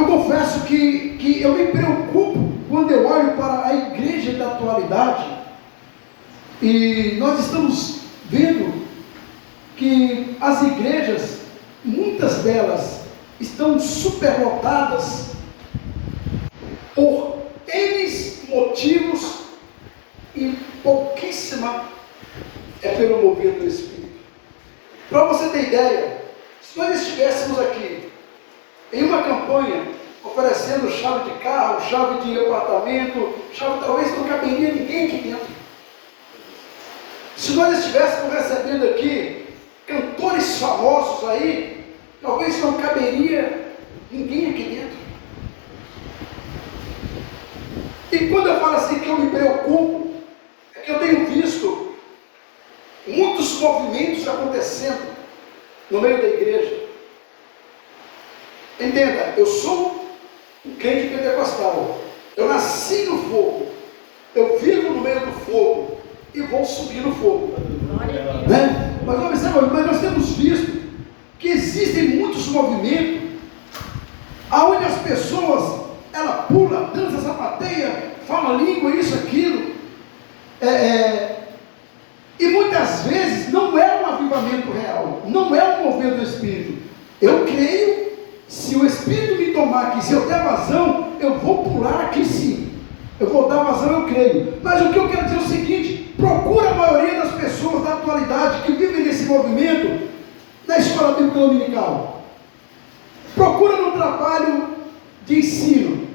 eu confesso que eu me preocupo quando eu olho para a igreja da atualidade, e nós estamos vendo que as igrejas, muitas delas, estão superlotadas por N motivos, e pouquíssima é pelo mover do Espírito. Para você ter ideia, se nós estivéssemos aqui em uma campanha oferecendo chave de carro, chave de apartamento, chave, talvez não caberia ninguém aqui dentro. Se nós estivéssemos recebendo aqui cantores famosos aí, talvez não caberia ninguém aqui dentro. E quando eu falo assim que eu me preocupo, é que eu tenho visto muitos movimentos acontecendo no meio da igreja. Entenda, eu sou um crente pentecostal, eu nasci no fogo, eu vivo no meio do fogo e vou subir no fogo, né? Mas observa, mas nós temos visto que existem muitos movimentos aonde as pessoas, ela pula, dança, sapateia, fala língua, isso, aquilo, e muitas vezes não é um avivamento real, não é um mover do Espírito. Eu creio, se o Espírito me tomar aqui, se eu der vazão, eu vou pular aqui sim, eu vou dar vazão, eu creio. Mas o que eu quero dizer é o seguinte: procura a maioria das pessoas da atualidade que vivem nesse movimento na escola bíblica dominical, procura no trabalho de ensino,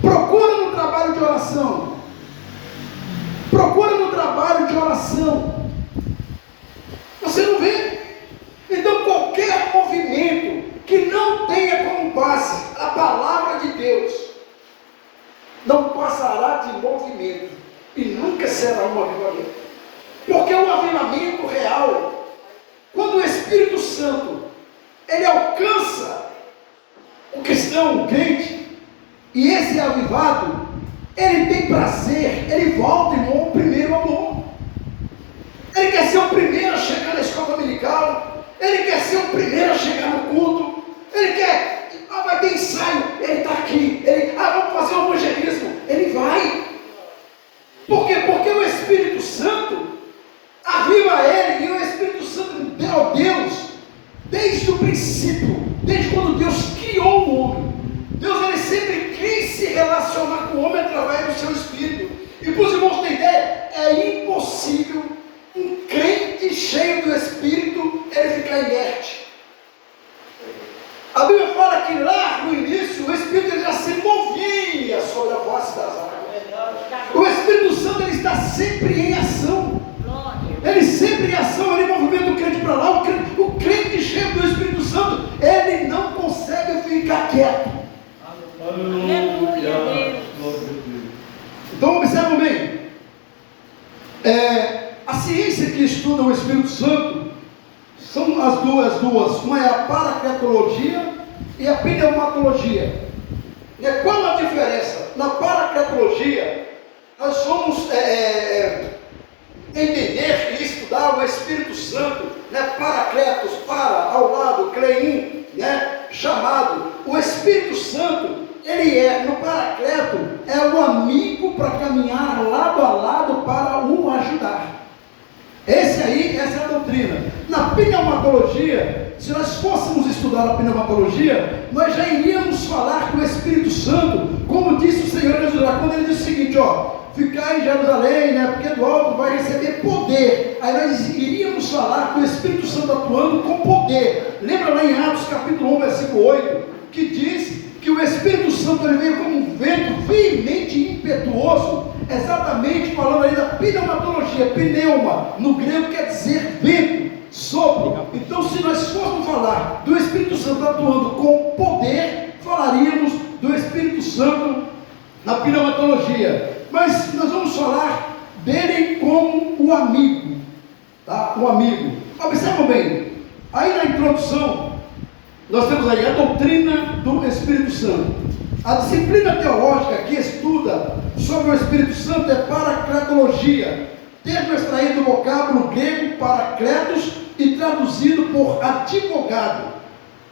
procura no trabalho de oração, procura no trabalho de oração. Você não vê? Então qualquer movimento que não tenha como base a palavra de Deus não passará de movimento e nunca será um avivamento. Porque o avivamento real, quando o Espírito Santo ele alcança o cristão, o crente, e esse avivado, ele tem prazer, ele volta, irmão, ao primeiro amor. Ele quer ser o primeiro a chegar na escola dominical, ele quer ser o primeiro a chegar no culto, ele quer, vai ter ensaio, ele está aqui, vamos fazer o evangelismo, ele vai. Por quê? Porque o Espírito Santo aviva ele, e o Espírito Santo deu a Deus, desde o princípio, desde quando Deus criou o homem. Deus ele sempre quis se relacionar com o homem através do seu Espírito. E para os irmãos terem ideia, é impossível um crente cheio do Espírito ele ficar inerte. A Bíblia fala que lá no início o Espírito ele já se movia sobre a face das águas. O Espírito Santo ele está sempre em ação. Ele sempre em ação, ele movimenta o crente para lá. O crente cheio do Espírito Santo, ele não consegue ficar quieto. Aleluia. Então observam bem, a ciência que estuda o Espírito Santo são as duas, uma é a paracletologia e a pneumatologia. Qual a diferença? Na paracletologia nós vamos entender e estudar o Espírito Santo, paracletos, para, ao lado, cleim, chamado. O Espírito Santo, ele no paracleto, é o amigo para caminhar lado a lado para o ajudar. Essa é a doutrina. Na pneumatologia, se nós fôssemos estudar a pneumatologia, nós já iríamos falar que o Espírito Santo, como disse o Senhor Jesus lá, quando ele disse o seguinte, ficar em Jerusalém, porque do alto vai receber poder. Aí nós iríamos falar que o Espírito Santo atuando com poder. Lembra lá em Atos capítulo 1, versículo 8, que diz que o Espírito Santo ele veio como um vento veemente e impetuoso, exatamente falando aí da pneumatologia. Pneuma, no grego quer dizer vento, sopro. Então se nós formos falar do Espírito Santo atuando com poder, falaríamos do Espírito Santo na pneumatologia. Mas nós vamos falar dele como o amigo, tá? O amigo. Observam bem, aí na introdução, nós temos aí a doutrina do Espírito Santo. A disciplina teológica que estuda sobre o Espírito Santo é paracletologia, termo extraído do vocábulo grego paracletos e traduzido por advogado,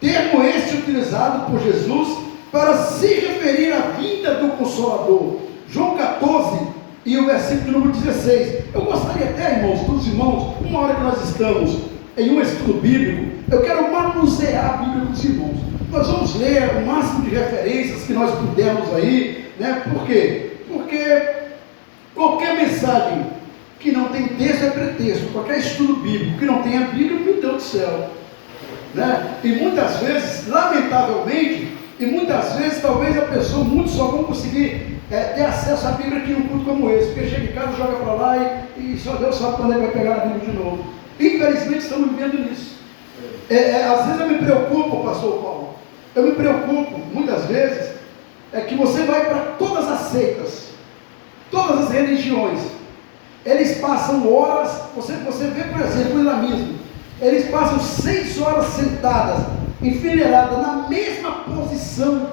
termo este utilizado por Jesus para se referir à vinda do Consolador. João 14 e o versículo número 16. Eu gostaria até, irmãos, dos irmãos, uma hora que nós estamos em um estudo bíblico, eu quero manusear a Bíblia dos irmãos. Nós vamos ler o máximo de referências que nós pudermos aí, né? Por quê? Porque qualquer mensagem que não tem texto é pretexto. Qualquer estudo bíblico que não tenha Bíblia, meu Deus do céu, né? E muitas vezes, lamentavelmente, talvez a pessoa, muitos só vão conseguir ter acesso à Bíblia aqui num culto como esse, porque chega em casa, joga para lá e só Deus sabe quando ele vai pegar a Bíblia de novo. Infelizmente estamos vivendo nisso. Às vezes eu me preocupo, pastor Paulo, eu me preocupo, muitas vezes, que você vai para todas as seitas, todas as religiões, eles passam horas, você vê, por exemplo, o islamismo, eles passam 6 horas sentadas, enfileiradas, na mesma posição,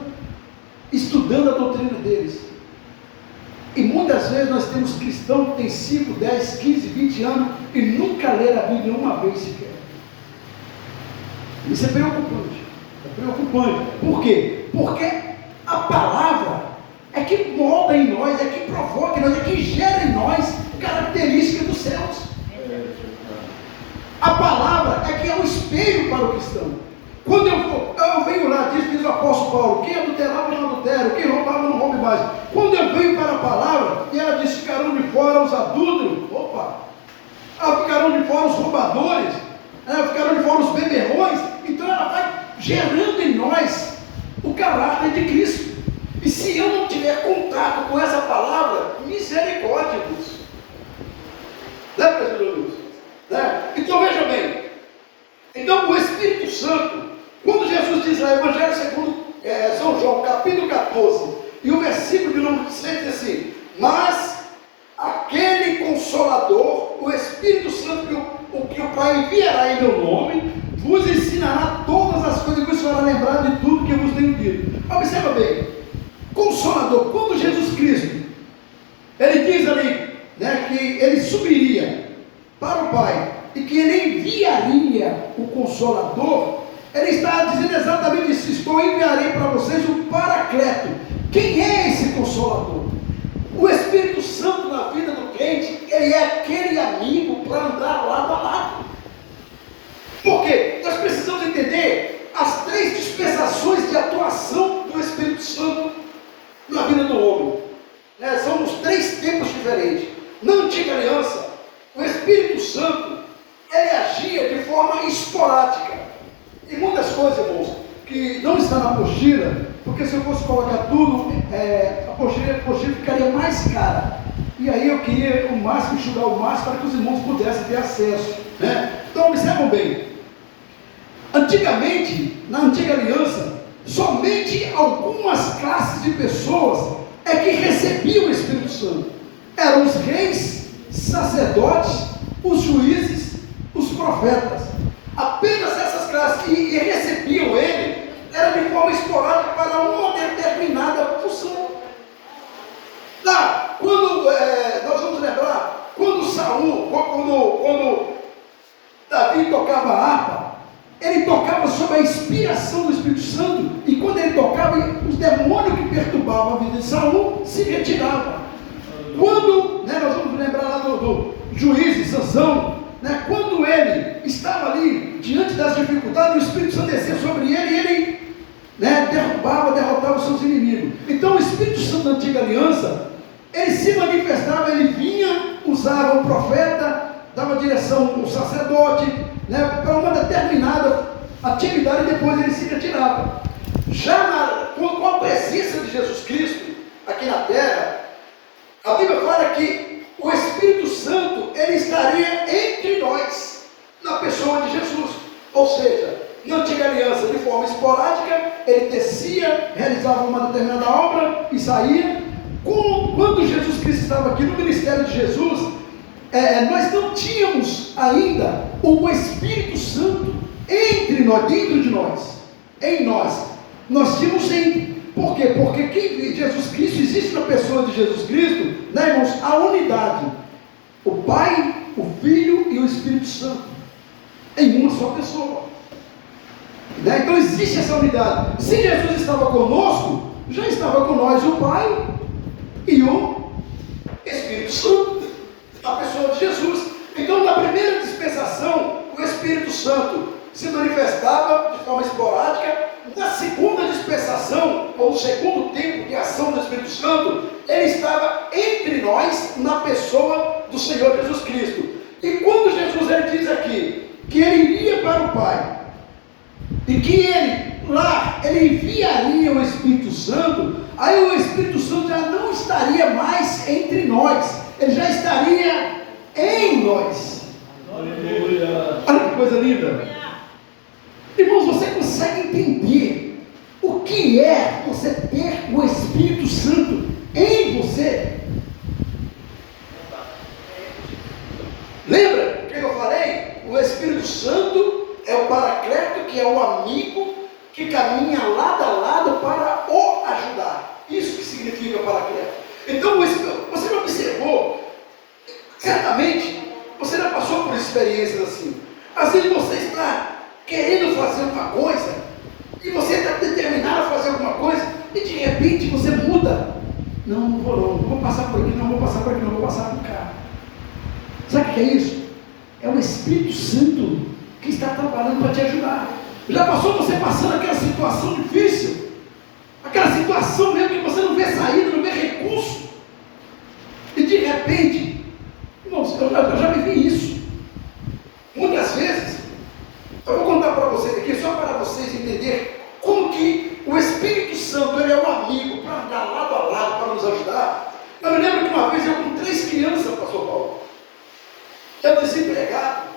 estudando a doutrina deles. E muitas vezes nós temos cristãos que têm 5, 10, 15, 20 anos e nunca leram a Bíblia uma vez sequer. Isso é preocupante. É preocupante. Por quê? Porque a palavra é que molda em nós, é que provoca em nós, é que gera em nós características dos céus. A palavra é que é um espelho para o cristão. Quando eu venho lá, diz o apóstolo Paulo, quem adulterava não adultera, quem roubava não roube mais. Quando eu venho para a palavra, e ela diz, ficarão de fora os adúlteros, ficarão de fora os roubadores, ficarão de fora os beberrões. Então ela vai gerando em nós o caráter de Cristo. E se eu não tiver contato com essa palavra, misericórdia, Deus. Né, presbítero Luiz? Né? Então veja bem, então o Espírito Santo, quando Jesus diz lá, Evangelho segundo São João, capítulo 14, e o versículo de número 6 diz assim, mas aquele Consolador, o Espírito Santo que o Pai enviará em meu nome, vos ensinará todas as coisas, que vos fará lembrar de tudo que eu vos tenho dito. Observa bem, Consolador, quando Jesus Cristo, ele diz ali, né, que ele subiria para o Pai, e que ele enviaria o Consolador, ele está dizendo exatamente isso, enviarei para vocês o Paracleto. Quem é esse Consolador? O Espírito Santo na vida do crente, ele é aquele amigo para andar lado a lado. Por quê? Nós precisamos entender as 3 dispensações de atuação do Espírito Santo na vida do homem. São os 3 tempos diferentes. Na antiga aliança, o Espírito Santo, ele agia de forma esporádica. E muitas coisas, irmãos, que não está na apostila, porque se eu fosse colocar tudo, a apostila ficaria mais cara. E aí eu queria o máximo, enxugar o máximo, para que os irmãos pudessem ter acesso. Né? Então observam bem, antigamente, na antiga aliança, somente algumas classes de pessoas é que recebiam o Espírito Santo. Eram os reis, sacerdotes, os juízes, os profetas. Apenas essas classes e recebiam ele, era de forma esporádica para uma determinada função. Lá, quando nós vamos lembrar, quando Davi tocava a harpa, ele tocava sob a inspiração do Espírito Santo, e quando ele tocava, os demônios que perturbavam a vida de Saul se retiravam. Quando, nós vamos lembrar lá do juiz Sansão, quando ele estava ali diante das dificuldades, o Espírito Santo descia sobre ele e ele derrotava os seus inimigos. Então o Espírito Santo da antiga aliança, ele se manifestava, ele vinha, usava o profeta, dava direção ao sacerdote, para uma determinada atividade, e depois ele se retirava. Já com a presença de Jesus Cristo aqui na terra, a Bíblia fala que o Espírito Santo, ele estaria entre nós, na pessoa de Jesus. Ou seja, na antiga aliança, de forma esporádica, ele descia, realizava uma determinada obra e saía. Quando Jesus Cristo estava aqui no ministério de Jesus, nós não tínhamos ainda o Espírito Santo entre nós, dentro de nós, em nós. Nós tínhamos sim. Por quê? Porque quem Jesus Cristo, existe na pessoa de Jesus Cristo, irmãos, a unidade. O Pai, o Filho e o Espírito Santo, em uma só pessoa. Né? Então existe essa unidade. Se Jesus estava conosco, já estava com nós o Pai e o Espírito Santo, a pessoa de Jesus. Então, na primeira dispensação, o Espírito Santo se manifestava de forma esporádica. Na segunda dispensação, ou segundo tempo de ação do Espírito Santo, ele estava entre nós, na pessoa do Senhor Jesus Cristo. E quando Jesus ele diz aqui que ele iria para o Pai e que ele enviaria o Espírito Santo, aí o Espírito Santo já não estaria mais entre nós, ele já estaria em nós. Aleluia. Olha que coisa linda. Irmãos, você consegue entender o que é você ter o Espírito Santo em você? Lembra que eu falei? O Espírito Santo é o Paracleto, que é o amigo que caminha lado a lado para o ajudar. Isso que significa Paracleto. Então, você não observou? Certamente, você já passou por experiências assim. Às vezes você está querendo fazer uma coisa, e você está determinado a fazer alguma coisa, e de repente você muda. Não vou passar por aqui, não vou passar por aqui, não vou passar por cá. Sabe o que é isso? É o Espírito Santo que está trabalhando para te ajudar. Já passou você passando aquela situação difícil? Aquela situação mesmo que você não vê saída, não vê recurso, e de repente, irmãos, eu já vivi isso. Muitas vezes, eu vou contar para vocês aqui, só para vocês entenderem como que o Espírito Santo ele é um amigo para andar lado a lado, para nos ajudar. Eu me lembro que uma vez eu com 3 crianças, pastor Paulo, eu desempregado,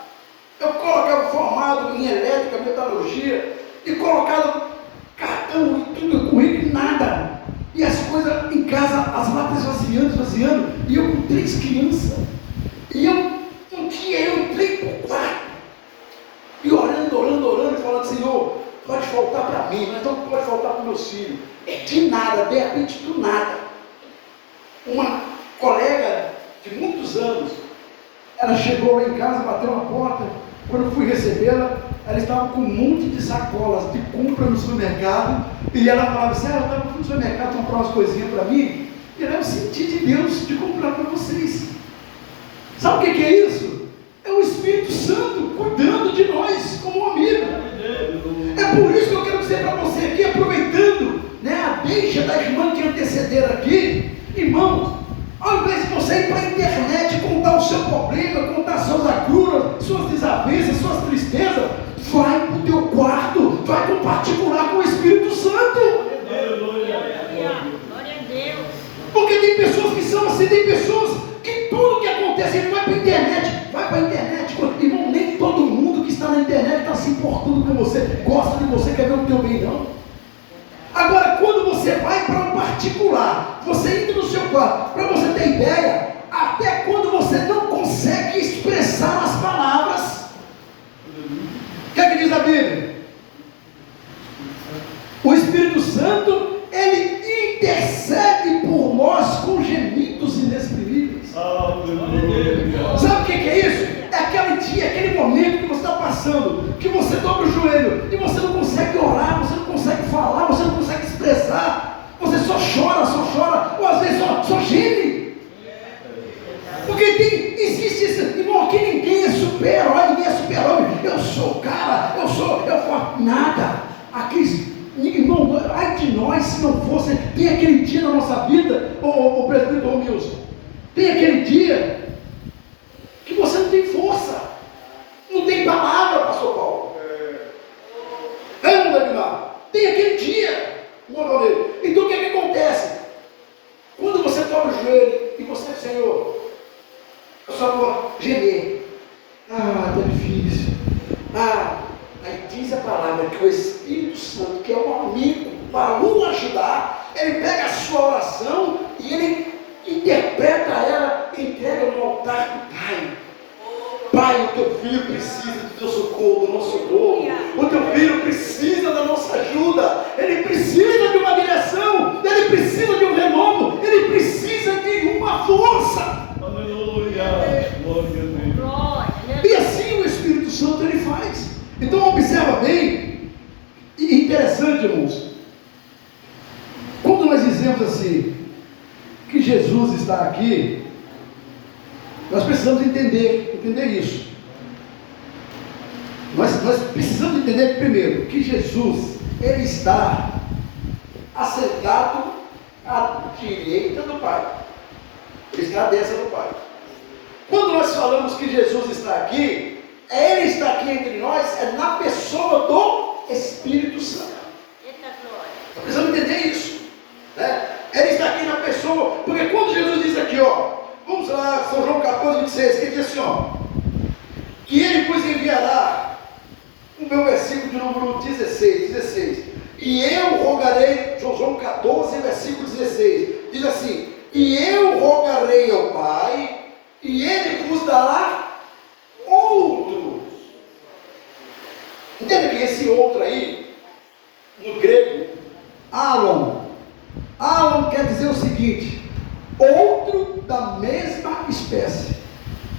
eu colocava formado em elétrica, metalurgia, e colocava cartão e tudo, currículo, nada. E as coisas em casa, as latas esvaziando, e eu com 3 crianças. E um dia eu entrei por quarto, e orando, e falando, Senhor, pode faltar para mim, mas não pode faltar para os meus filhos. De nada, de repente do nada. Uma colega de muitos anos, ela chegou lá em casa, bateu na porta. Quando eu fui recebê-la, ela estava com um monte de sacolas de compra no supermercado, e ela falava assim, eu estava no supermercado comprar umas coisinhas para mim, e eu senti de Deus de comprar para vocês. Sabe o que é isso? É o Espírito Santo cuidando de nós como um amigo. É por isso que eu quero dizer para você aqui, aproveitando, né, a deixa da irmã que antecederam aqui, irmãos, ao invés de você ir para a internet contar o seu problema, contar suas agruras, suas desavenças, suas tristezas, vai para o teu quarto, vai para o particular com o Espírito Santo. Glória a Deus. Porque tem pessoas que são assim, tem pessoas que tudo que acontece, ele vai para a internet, irmão, nem todo mundo que está na internet está se importando com você, gosta de você, quer ver o teu bem, não. Agora, quando você vai para um particular, você entra no seu quarto, para você ter ideia, até quando você não consegue expressar as palavras, o que é que diz a Bíblia? O Espírito Santo, ele intercede por nós com gemidos inexprimíveis. Sabe o que é isso? É aquele dia, aquele momento que você está passando, que você dobra o joelho e você não consegue orar, você não consegue falar, você não consegue expressar, você só chora, ou às vezes só geme. Porque existe esse, irmão, aqui ninguém é super-herói, ninguém é super-homem, eu sou o cara, eu faço nada. Aqui, irmão, ai de nós se não fosse, tem aquele dia na nossa vida, o presbítero Romilson, tem aquele dia que você não tem força, não tem palavra, pastor Paulo. Tem aquele dia, então o que acontece? Quando você dobra o joelho e você, Senhor, eu só vou gemer, está difícil, aí diz a palavra que o Espírito Santo, que é um amigo para o ajudar, ele pega a sua oração e ele interpreta ela, entrega no altar do Pai. Pai, o teu filho precisa do teu socorro, do nosso socorro. O teu filho precisa da nossa ajuda. Ele precisa de uma direção. Ele precisa de um renovo. Ele precisa de uma força. Aleluia. Glória a Deus. E assim o Espírito Santo ele faz. Então observa bem interessante, irmãos, quando nós dizemos assim, que Jesus está aqui, nós precisamos entender isso. Nós precisamos entender primeiro, que Jesus, Ele está assentado à direita do Pai. Ele está à destra do Pai. Quando nós falamos que Jesus está aqui, Ele está aqui entre nós, é na pessoa do Espírito Santo. Precisamos entender isso, né? Ele está aqui na pessoa, porque quando Jesus diz aqui, vamos lá, São João 14, 26, que ele diz assim, que Ele vos enviará, o meu versículo de número 16, e eu rogarei, João 14, versículo 16, diz assim, e eu rogarei ao Pai, e Ele vos dará outros. Entende que esse outro aí, no grego, Alon quer dizer o seguinte, outro da mesma espécie.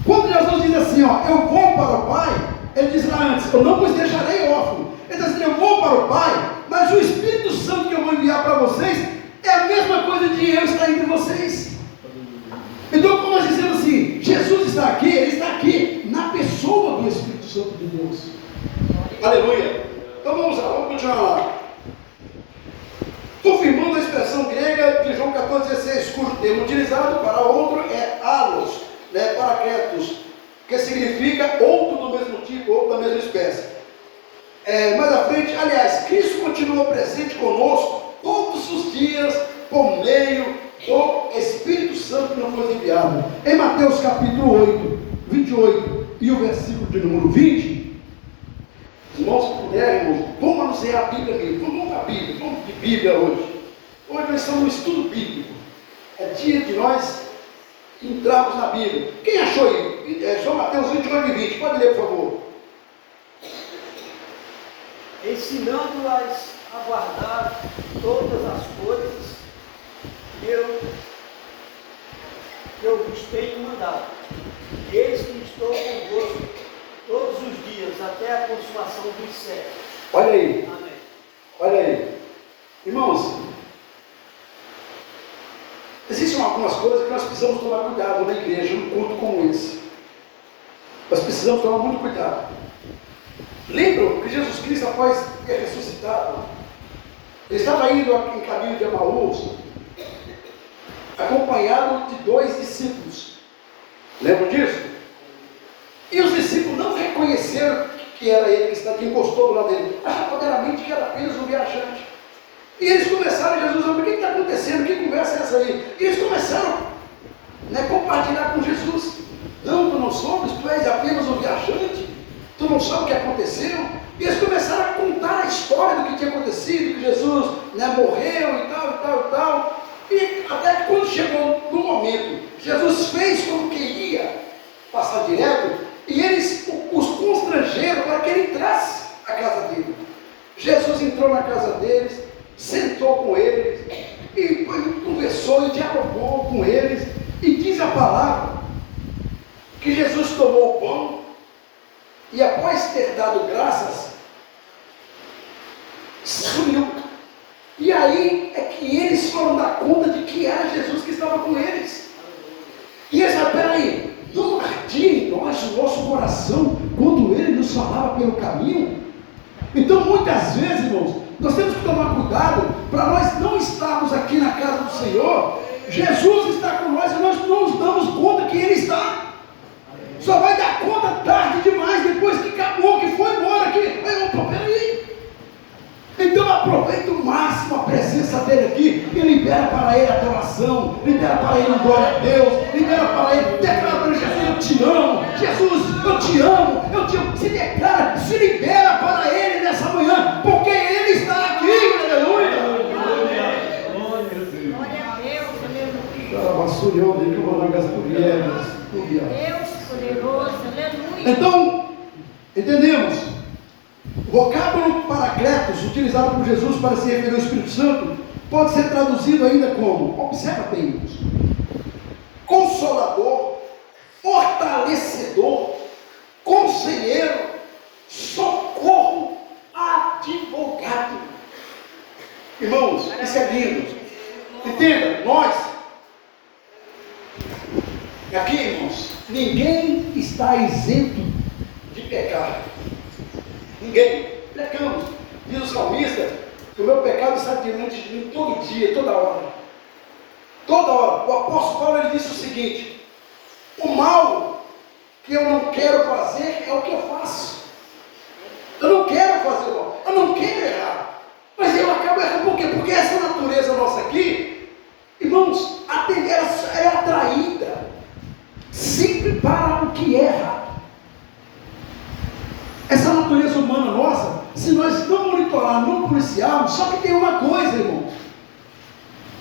Quando Jesus diz assim, eu vou para o Pai, Ele diz lá antes, eu não vos deixarei órfão. Ele diz assim, eu vou para o Pai, mas o Espírito Santo que eu vou enviar para vocês, é a mesma coisa de eu estar entre vocês. Então, como nós dizemos assim, Jesus está aqui, Ele está aqui, na pessoa do Espírito Santo de Deus. Aleluia. Então vamos lá, vamos continuar lá. Confirmando a expressão grega de João 14,16, cujo termo utilizado para outro é alos, paracletos, que significa outro do mesmo tipo, outro da mesma espécie. Mais à frente, aliás, Cristo continuou presente conosco todos os dias, por meio do Espírito Santo que não foi enviado. Em Mateus capítulo 8, 28 e o versículo de número 20, irmãos, se puderem, vamos manusear a Bíblia mesmo, vamos para a Bíblia, vamos de Bíblia hoje. Hoje nós estamos no estudo bíblico, é dia de nós entrarmos na Bíblia. Quem achou aí? São Mateus 28 e 20, pode ler, por favor. Ensinando-as a guardar todas as coisas que eu vos tenho mandado. Eis que estou convosco todos os dias, até a consumação dos séculos. Olha aí. Amém. Olha aí. Irmãos, existem algumas coisas que nós precisamos tomar cuidado na igreja, num culto como esse. Nós precisamos tomar muito cuidado. Lembram que Jesus Cristo, após ter ressuscitado, ele estava indo em caminho de Emaús, acompanhado de 2 discípulos. Lembram disso? E os discípulos não reconheceram que era ele que encostou do lado dele, acharam poderamente que era apenas um viajante. E eles começaram, Jesus, o que está acontecendo? Que conversa é essa aí? E eles começaram a compartilhar com Jesus. Não, tu não soubes, tu és apenas um viajante, tu não sabe o que aconteceu. E eles começaram a contar a história do que tinha acontecido, que Jesus morreu e tal, e tal, e tal. E até que quando chegou no momento, Jesus fez como que ia passar direto, e eles os constrangeram para que ele entrasse à casa dele. Jesus entrou na casa deles, sentou com eles, e conversou e dialogou com eles, e diz a palavra, que Jesus tomou o pão, e após ter dado graças, sumiu. E aí é que eles foram dar conta de que era Jesus que estava com eles. E eles falaram, peraí, não ardia em nós o nosso coração quando ele nos falava pelo caminho? Então muitas vezes, irmãos, nós temos que tomar cuidado para nós não estarmos aqui na casa do Senhor. Jesus está com nós e nós não nos damos conta que Ele está. Só vai dar conta tarde demais, depois que acabou, que foi embora aqui. Opa, peraí. Então aproveita o máximo a presença dele aqui e libera para ele a adoração, libera para ele glória a Deus, libera para ele, declara para Jesus, eu te amo, Jesus, eu te amo, eu te amo. Se declara, se libera para ele nessa manhã, porque ele está aqui, aleluia. Glória a Deus, aleluia. Deus poderoso, aleluia. Então, entendemos? O vocábulo paracletos, utilizado por Jesus para se referir ao Espírito Santo, pode ser traduzido ainda como, observa bem, irmãos, consolador, fortalecedor, conselheiro, socorro, advogado. Irmãos, isso é lindo. Entenda, nós, aqui, irmãos, ninguém está isento de pecar. Ninguém. Pecamos. Diz o salmista que o meu pecado está diante de mim todo dia, toda hora. Toda hora. O apóstolo Paulo ele disse o seguinte: o mal que eu não quero fazer é o que eu faço. Eu não quero fazer o mal. Eu não quero errar. Mas eu acabo errando. Por quê? Porque essa natureza nossa aqui, irmãos, ela é atraída sempre para o que erra. Essa natureza humana nossa, se nós não monitorarmos, não policiarmos, só que tem uma coisa, irmãos.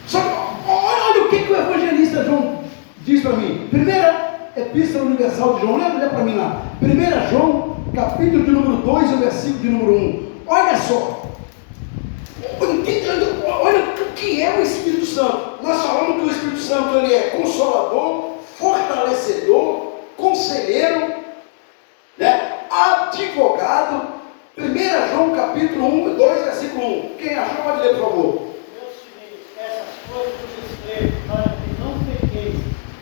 Só que, olha o que o evangelista João diz para mim. Primeira Epístola Universal de João, olha para mim lá. 1 João, capítulo de número 2, o versículo de número 1. Olha só. Olha o que é o Espírito Santo. Nós falamos que o Espírito Santo ele é consolador, fortalecedor, conselheiro, né? Advogado. 1 João capítulo 1, 2, versículo 1. Quem achou pode ler, por favor. Meus filhos, essas coisas vos escrevo para que não pequeis.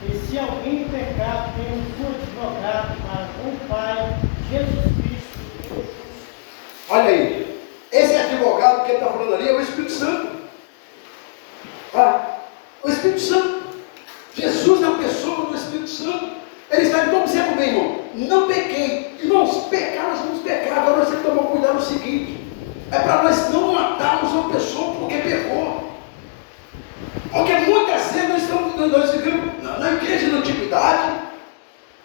E se alguém pecar, temos um advogado para com o Pai, Jesus Cristo, o justo. Olha aí. Esse advogado que ele está falando ali é o Espírito Santo. O Espírito Santo. Jesus na pessoa do Espírito Santo. Ele está, então observa bem, irmão. Não pequei. Irmãos, pecar, nós vamos pecar. Agora nós temos que tomar cuidado no seguinte: é para nós não matarmos uma pessoa porque pecou. Porque muitas vezes nós vivemos na igreja da antiguidade,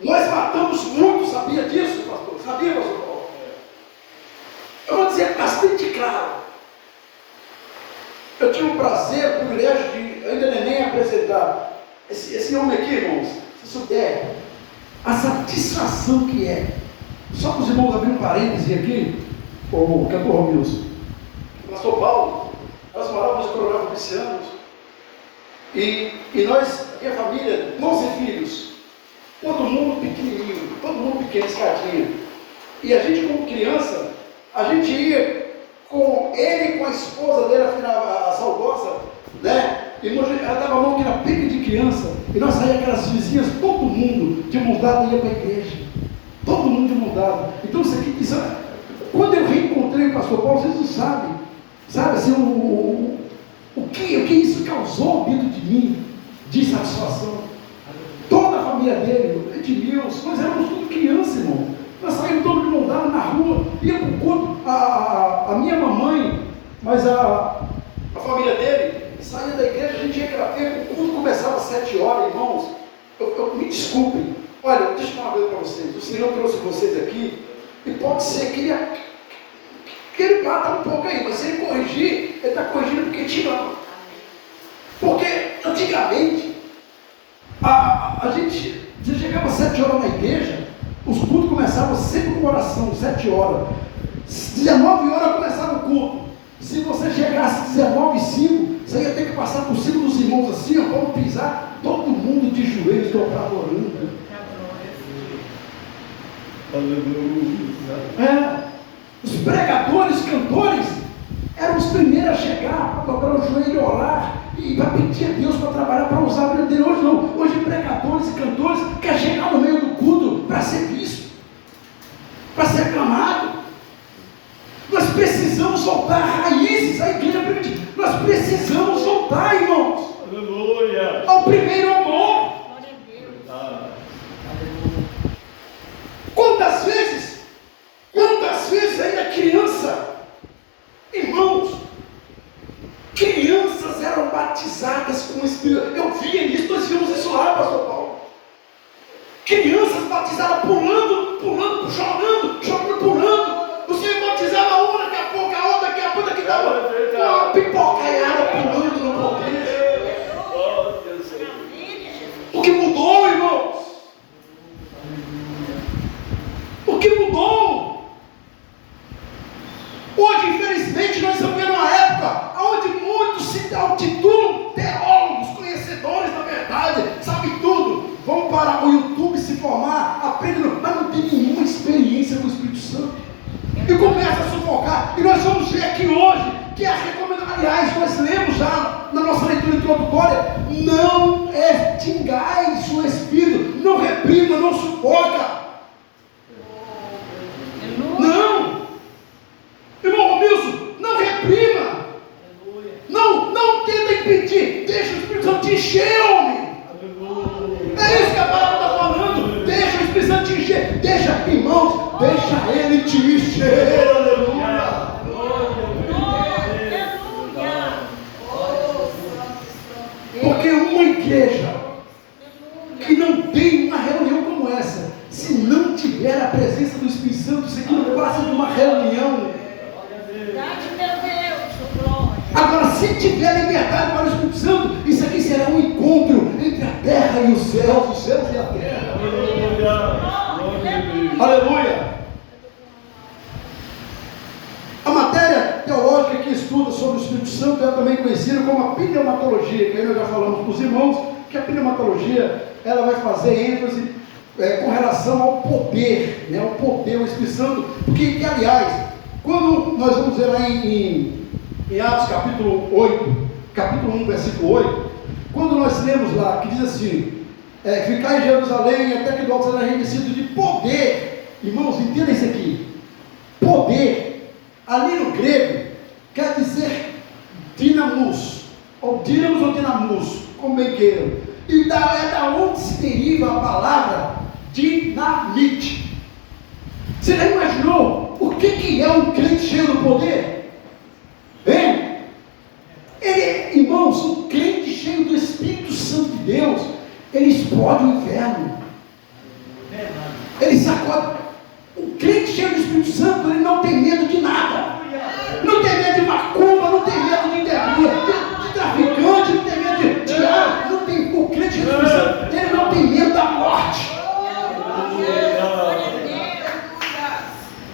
nós matamos muito, sabia disso, pastor? Sabia, pastor Paulo? Eu vou dizer bastante claro. Eu tive o prazer, o privilégio de, ainda neném, apresentar esse homem aqui, irmãos. Se souber a satisfação que é. Só para os irmãos abrir um parêntese aqui, o cantor Romilson, o pastor Paulo, nós morávamos em Coronel Fabricianos, e nós, minha família, 11 filhos, todo mundo pequenininho, todo mundo pequeno, escadinha. E a gente, como criança, a gente ia com ele e com a esposa dele, a saudosa, né? E ela dava a mão que era pique de criança, e nós saíamos aquelas vizinhas, todo mundo de mão dada ia para a igreja. Todo mundo de mão dada. Então quando eu reencontrei o pastor Paulo, vocês não sabem, sabe assim, o que isso causou dentro de mim, de satisfação. Toda a família dele, Edmilson, nós éramos tudo criança, irmão. Nós saímos todos de mão dada na rua, ia para o culto, a minha mamãe, mas a família dele, saía da igreja, a gente ia craver, o culto começava às 7 horas, irmãos. Me desculpem, olha, deixa eu falar uma coisa para vocês. O Senhor trouxe vocês aqui, e pode ser que ele bata um pouco aí, mas se ele corrigir, ele está corrigindo porque te ama. Porque antigamente, a gente, você chegava às 7 horas na igreja, os cultos começavam sempre com oração, 7 horas. 19 horas começava o culto. Se você chegasse às 19h05, você ia ter que passar por cima dos irmãos assim, ó, vamos pisar, todo mundo de joelhos, dobrado, orando. Os pregadores, cantores, eram os primeiros a chegar para dobrar o joelho e orar, e para pedir a Deus para trabalhar, para usar a vida dele. Hoje não, hoje pregadores e cantores querem chegar no meio do culto para ser visto, para ser aclamado. Nós precisamos voltar raízes, a igreja primitiva. Nós precisamos voltar, irmãos. Aleluia. Ao primeiro amor. Quantas vezes ainda criança, irmãos, crianças eram batizadas com o Espírito. Eu via isso, nós vimos isso lá, pastor Paulo. Crianças batizadas pulando, chorando, pulando. O Senhor batizava uma, daqui a pouco a outra, daqui a pouco, daqui dava uma pipocaiada pulando no contexto. O que mudou, irmãos? O que mudou? Hoje, infelizmente, nós estamos vendo uma época onde muitos se intitulam teólogos, conhecedores da verdade, sabem tudo. Vão para o YouTube se formar, aprendendo, mas não tem nenhuma experiência com o Espírito Santo. Aliás, nós lemos já na nossa leitura introdutória, não extingais o Espírito, não reprima, não sufoca. Não! Irmão Romilson, não reprima. Não tenta impedir. Deixa o Espírito Santo te encher, homem. É isso que a palavra está falando. Deixa o Espírito Santo te encher. Deixa, irmãos, deixa ele te encher. Aleluia. Porque uma igreja que não tem uma reunião como essa, se não tiver a presença do Espírito Santo, isso aqui não passa de uma reunião. Agora, se tiver liberdade para o Espírito Santo, isso aqui será um encontro entre a terra e os céus e a terra. Aleluia. A matéria teológica que estuda sobre o Espírito Santo é também conhecida como a pneumatologia, que aí nós já falamos para os irmãos, que a pneumatologia ela vai fazer ênfase com relação ao poder, né? O poder, o Espírito Santo, porque aliás, quando nós vamos ver lá em Atos capítulo 8, capítulo 1, versículo 8, quando nós lemos lá, que diz assim, ficar em Jerusalém até que do alto será revestido de poder. Irmãos, entenda isso aqui, poder, ali no grego, quer dizer dinamos, ou dinamos, como bem queiram, e é da onde se deriva a palavra dinamite. Você já imaginou o que é um crente cheio do poder? Bem, irmãos, um crente cheio do Espírito Santo de Deus, ele explode o inferno. Ele sacode. Um crente cheio do Espírito Santo, ele não tem medo de nada. Não tem medo de macumba, não tem medo de traficante, não tem medo de diabo. Não tem, o crente cheio do Espírito Santo, ele não tem medo da morte.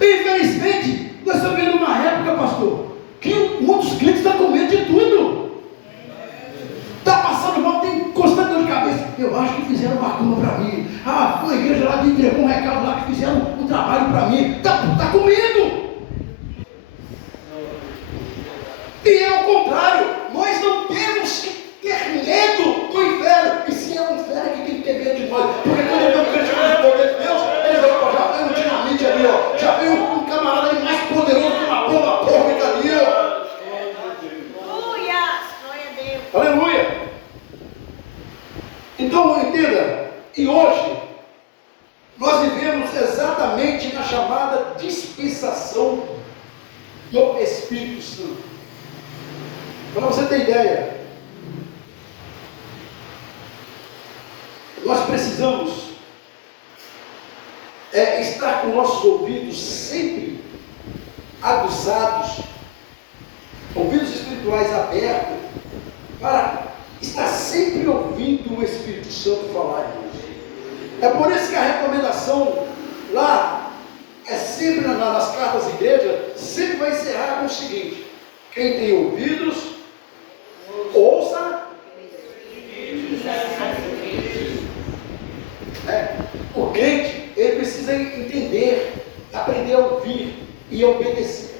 Infelizmente, nós estamos vendo uma época, pastor, que muitos crentes estão com medo de tudo. Está passando mal, tem constante dor de cabeça. Eu acho que fizeram macumba para mim. Uma igreja lá me entregou um recado lá que fizeram um trabalho para mim. Está com medo. E é o contrário. Nós não temos que ter medo do inferno. E se é um inferno que tem que ter medo de nós. Porque quando eu vejo o poder de Deus, ele já veio um dinamite ali, ó. Já veio um camarada ali mais poderoso que uma bomba atômica ali, ó. Aleluia! Então, entenda, e hoje, nós vivemos exatamente na chamada dispensação do Espírito Santo. Para você ter ideia, nós precisamos estar com nossos ouvidos sempre aguçados, ouvidos espirituais abertos, para estar sempre ouvindo o Espírito Santo falar, irmãos. É por isso que a recomendação lá é sempre nas cartas da igreja, sempre vai encerrar com o seguinte: quem tem ouvidos, ouça. O crente, ele precisa entender, aprender a ouvir e obedecer.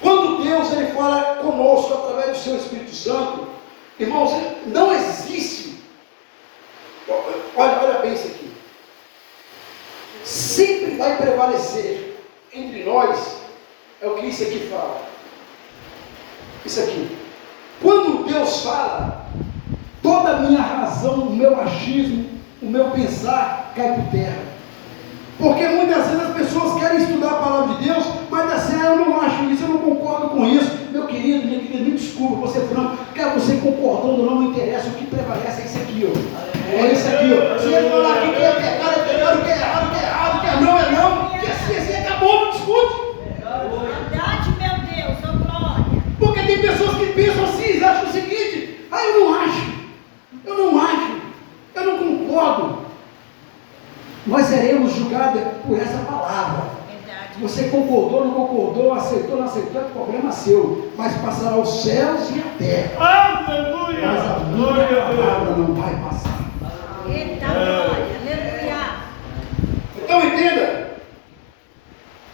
Quando Deus ele fala conosco através do seu Espírito Santo, irmãos, não existe, olha bem isso aqui, sempre vai prevalecer entre nós, é o que isso aqui fala, isso aqui, quando Deus fala, toda a minha razão, o meu achismo, o meu pensar cai por terra. Porque muitas vezes as pessoas querem estudar a palavra de Deus, mas assim, eu não acho isso, eu não concordo com isso. Meu querido, minha querida, me desculpa, você franco, quer você concordando ou não, não interessa, o que prevalece é isso aqui, ó. É isso aqui, ó. Se ele falar que é pecado, que é errado, que é não, que assim acabou, não discute. Verdade, meu Deus, ô glória. Porque tem pessoas que pensam assim, eles acham o seguinte: eu não acho, eu não concordo. Nós seremos julgados por essa palavra. Verdade. Você concordou, não concordou, aceitou, não aceitou, é problema seu. Mas passará os céus e a terra. Aleluia! Mas a minha palavra não vai passar. Eita glória, aleluia. Então entenda,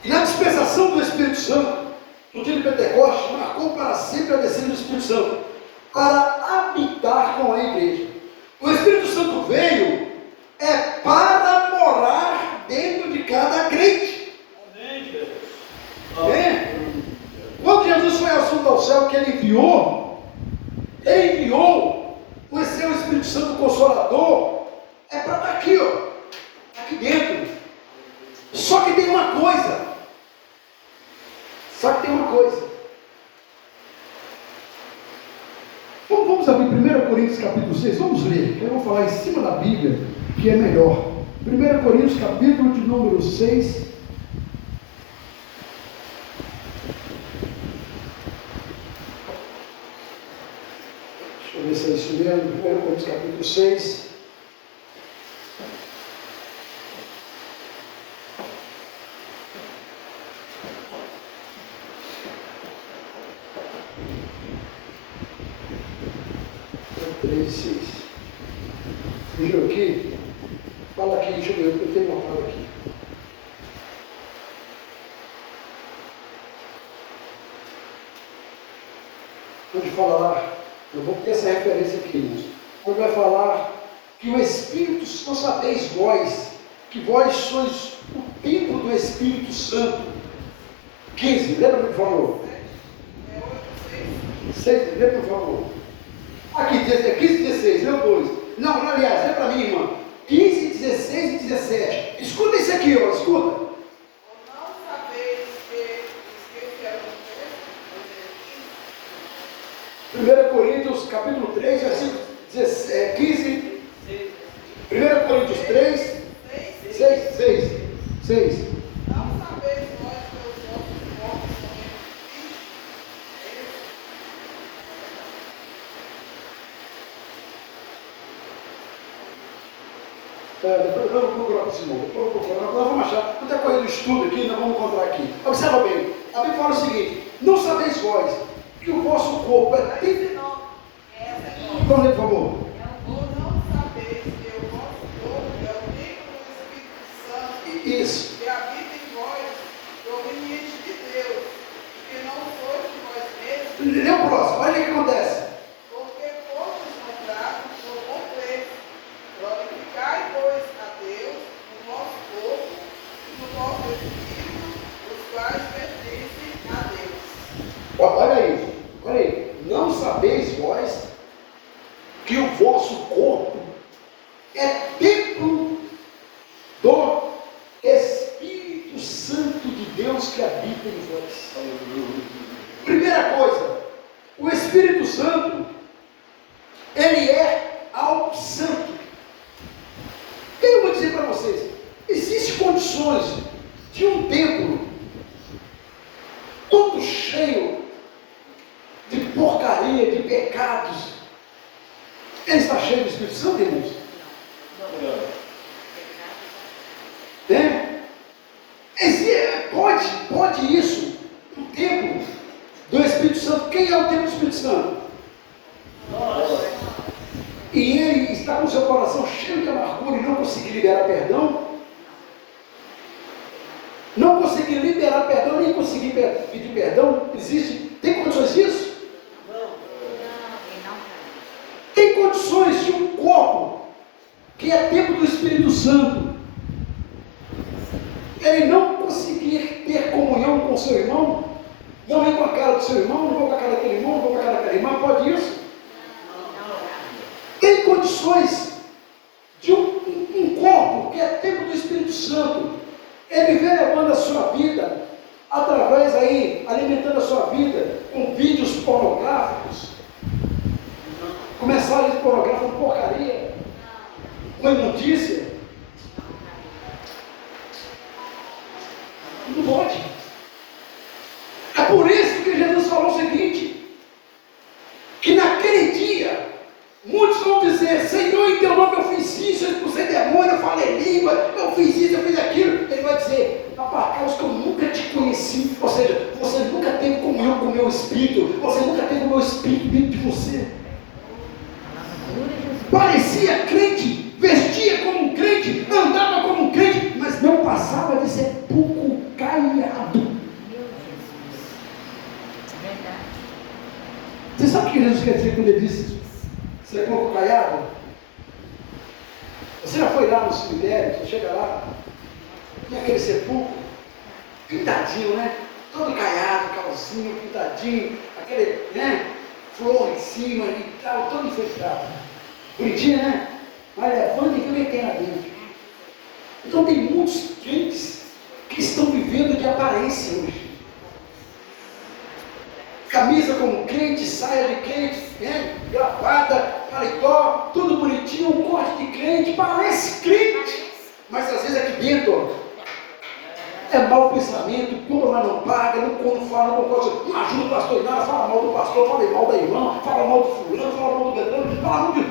e na dispensação do Espírito Santo, no dia de Pentecostes marcou para sempre a descida do Espírito Santo, para habitar com a igreja. O Espírito Santo veio para morar dentro de cada crente. Amém? Quando Jesus foi assunto ao céu, que ele enviou o seu Espírito Santo Consolador, para estar aqui, aqui dentro. Só que tem uma coisa. Vamos abrir 1 Coríntios capítulo 6, vamos ler, eu vou falar em cima da Bíblia, que é melhor. 1 Coríntios capítulo de número 6. Deixa eu ver se é isso mesmo. 1 Coríntios capítulo 6. Viu aqui? Fala aqui, deixa eu ver, eu tenho uma fala aqui. Onde fala lá, eu vou ter essa referência aqui, irmãos. Onde vai falar que o Espírito, não sabeis vós, que vós sois o templo do Espírito Santo. 15, lembra por favor? 6, lembra por favor? Aqui, 15 e 16, lembra 2. Não, aliás, é para mim, irmã. 15, 16 e 17. Escuta isso aqui, escuta. Ou não sabeis que esqueceram o 1 Coríntios, capítulo 3, versículo 15. 1 Coríntios 3, 6. Não sabeis vós que os vossos corpos são Depois vamos procurar para esse mundo. Nós vamos achar. Muita coisa do estudo aqui, nós vamos encontrar aqui. Observa bem. A Bíblia fala o seguinte: não sabeis vós que o vosso corpo é templo. Vamos ler, por favor. Ou não sabeis que o vosso corpo é o templo do Espírito Santo, Isso. que habita em vós, proveniente de Deus, que não sois de vós mesmos, Lê o próximo. Olha o que acontece. porque fostes comprados por bom preço. Glorificai, pois, a Deus no vosso corpo e no vosso espírito, os quais pertencem a Deus. Olha aí. Não sabeis vós que o vosso corpo é templo do Espírito Santo de Deus que habita em vós. Primeira coisa, o Espírito Santo, ele é algo santo. Eu vou dizer para vocês, existem condições de um templo todo cheio de porcaria, de pecados. Ele está cheio do Espírito Santo, irmãos? Pode isso, o templo do Espírito Santo. Quem é o templo do Espírito Santo? Nós. E ele está com o seu coração cheio de amargura e não conseguir liberar perdão? Não conseguir liberar perdão, nem conseguir pedir perdão? Existe? Tem condições disso? Tem condições de um corpo que é templo do Espírito Santo, ele não conseguir ter comunhão com o seu irmão, não vem com a cara do seu irmão, não vou com a cara daquele irmão, não vou com a cara daquela irmã, pode isso? Tem condições de um corpo que é templo do Espírito Santo, ele vem levando a sua vida, através aí, alimentando a sua vida com vídeos pornográficos, começaram a pornográfico com porcaria, com imundícia. Não pode. É por isso que Jesus falou o seguinte, que naquele dia, muitos vão dizer: Senhor, em teu nome eu fiz isso, eu expulsei demônio, eu falei língua, eu fiz isso, eu fiz aquilo. Ele vai dizer: apartai-os que eu nunca te conheci. Ou seja, você nunca teve comunhão com o meu espírito, você nunca teve o meu espírito dentro de você. Parecia crente, vestia como um crente, andava como um crente, mas não passava de sepulcro caiado. Você sabe o que Jesus quer dizer quando ele disse: você colocou caiado? Você já foi lá no cemitério, você chega lá, tem aquele sepulcro, pintadinho, né? Todo caiado, calcinho, pintadinho, aquele, né? Flor em cima e tal, todo enfeitado. Bonitinho, né? Mas levanta e vê o que tem lá dentro. Então tem muitos crentes que estão vivendo de aparência hoje. Camisa como crente, saia de crente, né? Gravata, paletó, tudo bonitinho, um corte de crente, parece crente, mas às vezes aqui dentro, ó, é mau pensamento, compra, mas não paga, não fala, não gosta, não ajuda o pastor em nada, fala mal do pastor, fala mal da irmã, fala mal do fulano, fala mal do beltrano, fala mal de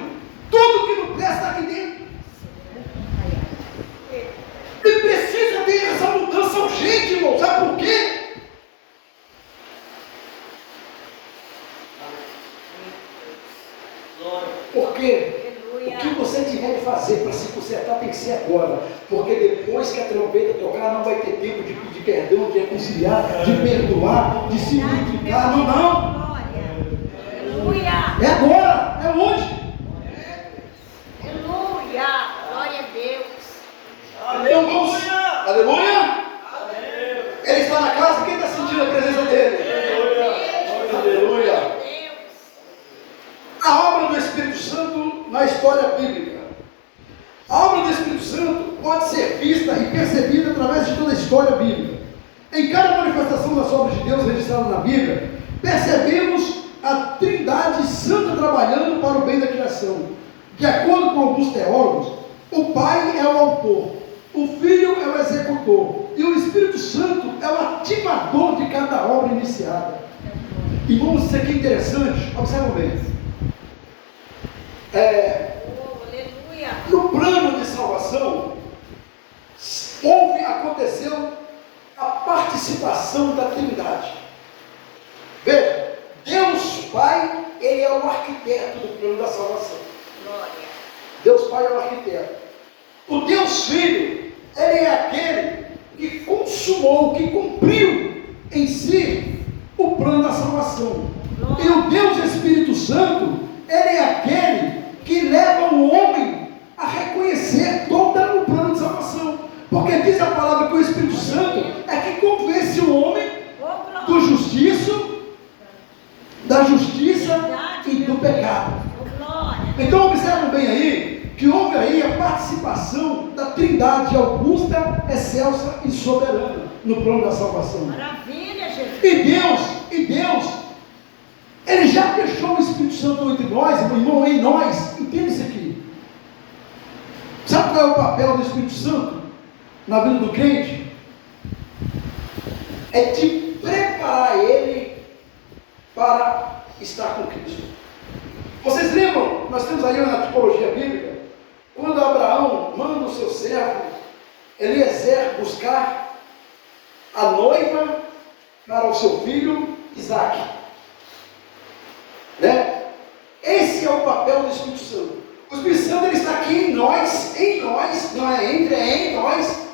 tudo que não presta aqui dentro. E precisa ter essa mudança urgente, irmão, sabe por quê? Porque o que você tiver de fazer para se consertar tem que ser agora. Porque depois que a trombeta tocar, não vai ter tempo de pedir perdão, de reconciliar, de perdoar, de se purificar. Não. Aleluia. É agora, é hoje. Aleluia. Glória a Deus. Então vamos. Aleluia. Ele está na casa, quem está sentindo a presença dele? Aleluia. A obra do Espírito Santo na história bíblica. A obra do Espírito Santo pode ser vista e percebida através de toda a história bíblica. Em cada manifestação das obras de Deus registrada na Bíblia, percebemos a Trindade Santa trabalhando para o bem da criação. De acordo com alguns teólogos, o Pai é o autor, o Filho é o executor e o Espírito Santo é o ativador de cada obra iniciada. Irmãos, isso aqui é interessante, observa bem. No plano de salvação, aconteceu a participação da Trindade. Veja, Deus Pai, Ele é o arquiteto do plano da salvação. Deus Pai é o arquiteto. O Deus Filho, Ele é aquele que consumou, que cumpriu em si o plano da salvação. E o Deus Espírito Santo, Ele é aquele que leva o homem a reconhecer todo o plano de salvação. Porque diz a palavra que o Espírito Santo é que convence o homem do justiço, da justiça e do pecado. Então observam bem aí, que houve aí a participação da Trindade augusta, excelsa e soberana no plano da salvação. Maravilha, Jesus. E Deus, Ele já deixou o Espírito Santo entre nós, irmão, em nós. Entenda isso aqui. Sabe qual é o papel do Espírito Santo na vida do crente? É de preparar ele para estar com Cristo. Vocês lembram? Nós temos aí na tipologia bíblica, quando Abraão manda o seu servo Eliezer buscar a noiva para o seu filho Isaque. Né? Esse é o papel do Espírito Santo. O Espírito Santo, ele está aqui em nós, não é entre, é em nós,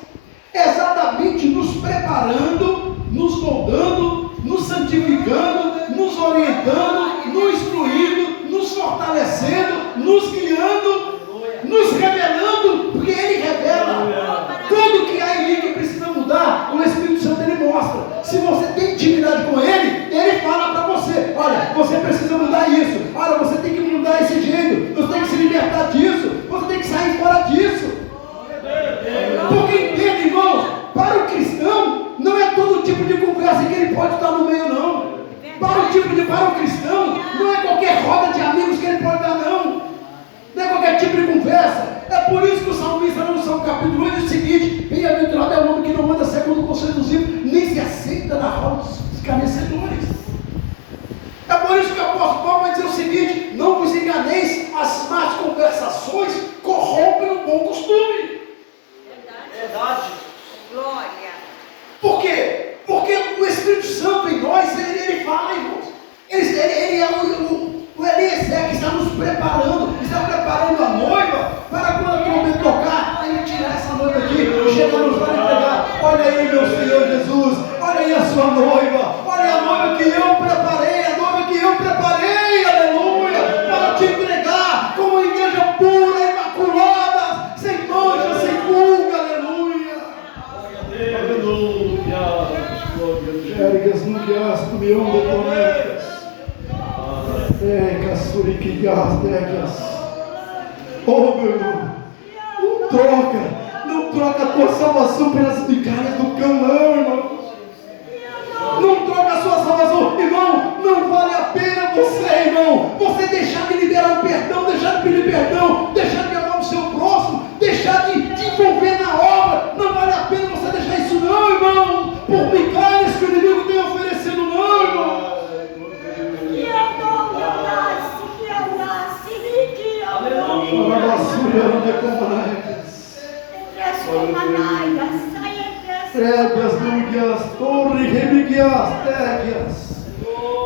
exatamente nos preparando, nos moldando, nos santificando, nos orientando, nos instruindo, nos fortalecendo, nos guiando, nos revelando, porque Ele revela tudo que há em mim que precisa mudar. O Espírito Santo, ele mostra. Se você tem intimidade com Ele fala para você: olha, você precisa mudar isso, olha, você tem que mudar esse jeito, você tem que se libertar disso, você tem que sair fora disso. Porque entenda, irmãos, para o cristão não é todo tipo de conversa que ele pode estar no meio, não. Para o cristão não é qualquer roda de amigos que ele pode dar, não. Não é qualquer tipo de conversa. É por isso que o salmista no Salmo capítulo 8 diz o seguinte: bem-aventurado é o homem que não anda segundo o conselho dos ímpios, nem se aceita na roda dos escarnecedores. É por isso que o apóstolo Paulo vai dizer o seguinte: não vos enganeis, as más conversações corrompem o bom costume. Verdade. Glória. Por quê? Porque o Espírito Santo em nós, ele fala, irmãos. Ele é o Eliezer que está nos preparando, está preparando a noiva para quando aquele momento tocar, ele tirar essa noiva aqui, chegar nos vai entregar. Olha aí, meu Senhor Jesus, olha aí a sua noiva, olha a noiva que eu preparei, a noiva que eu preparei. Tegas, suriquigas, tegas. Oh, meu irmão, não troca a tua salvação pelas migalhas do cão, não, irmão. Não troca a sua salvação, irmão. Não vale a pena você, irmão, você deixar de liberar o perdão, deixar de pedir perdão, deixar de amar o seu próximo, deixar de envolver na obra. Não vale a pena você deixar isso, não, irmão, por migalhas que o inimigo tem oferecido, não, irmão.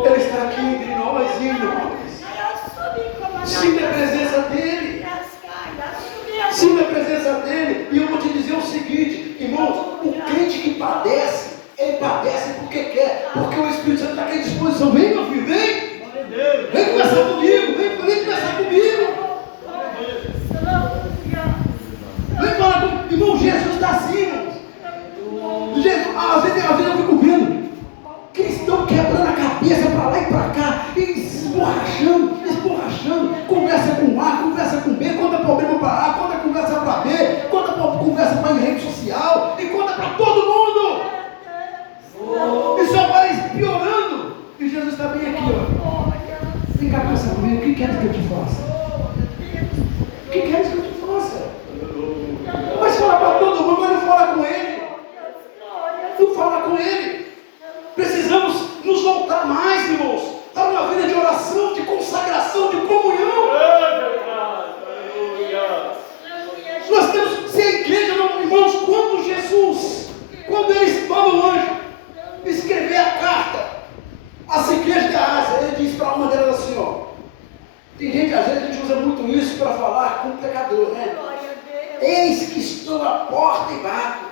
Ele está aqui entre nós, irmãos. Sinta a presença dele. Sinta a presença dele. E eu vou te dizer o seguinte, irmãos, o crente que padece, ele padece porque quer, porque o Espírito Santo está aqui à disposição. Vem, meu filho, vem. Vem conversar comigo, vem conversar comigo. Vem falar comigo. Irmão, Jesus está assim, irmãos. Às vezes eu fico vendo cristão quebrando a cabeça para lá e para cá, esborrachando, conversa com A, conversa com B, conta problema para A, conta conversa para B, conta conversa para rede social, e conta para todo mundo. E só vai piorando. E Jesus está bem aqui, ó. Vem cá conversar comigo, o que queres que eu te faça? O que queres que eu te faça? Mas fala para todo mundo, mas não fala com ele. Não fala com ele. Precisamos nos voltar mais, irmãos, para uma vida de oração, de consagração, de comunhão. Nós temos que ser a igreja, irmãos, quando ele manda o anjo escrever a carta às igrejas da Ásia, ele diz para uma delas assim, ó. Tem gente, às vezes a gente usa muito isso para falar com o pecador, né? Eis que estou à porta e bato.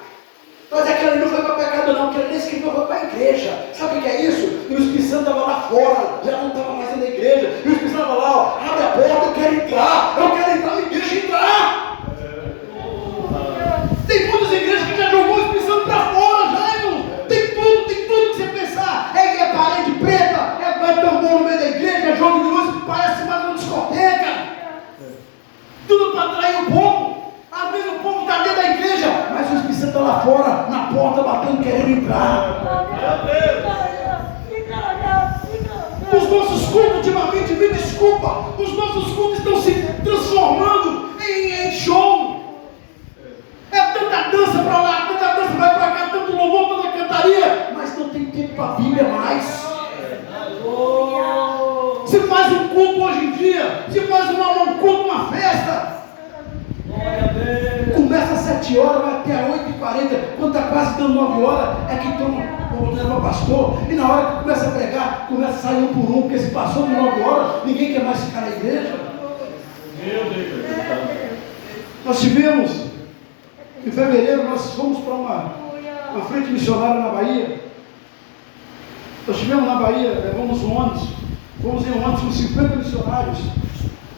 Mas aquele ali não foi para pecado não, aquele ali escreveu foi para a igreja. Sabe o que é isso? E o Espírito Santo estava lá fora, já não estava mais na igreja. E o Espírito Santo estava lá, ó, abre a porta, eu quero entrar, me deixa entrar. Tem muitas igrejas que já jogou o Espírito Santo para fora, já, irmão. Tem tudo que você pensar. É parede preta, é tambor no meio da igreja, é jogo de luz, parece mais uma discoteca. Tudo para atrair o povo. Às vezes o povo está dentro da igreja, mas o Espírito Santo está lá fora, na porta, batendo, querendo entrar. Os nossos cultos, ultimamente, me desculpa, os nossos cultos estão se transformando em show. É tanta dança para lá, tanta dança vai para cá, tanto louvor, tanta cantaria, mas não tem tempo para a Bíblia mais. Se faz um culto hoje em dia, se faz um culto, uma festa. Começa às 7 horas, vai até às 8h40, quando está quase dando 9 horas, é que toma o pastor, e na hora que começa a pregar, começa a sair um por um, porque se passou de 9 horas, ninguém quer mais ficar na igreja. Nós tivemos, em fevereiro, nós fomos para uma frente missionária na Bahia. Nós estivemos na Bahia, levamos um ônibus, fomos em um ônibus com 50 missionários.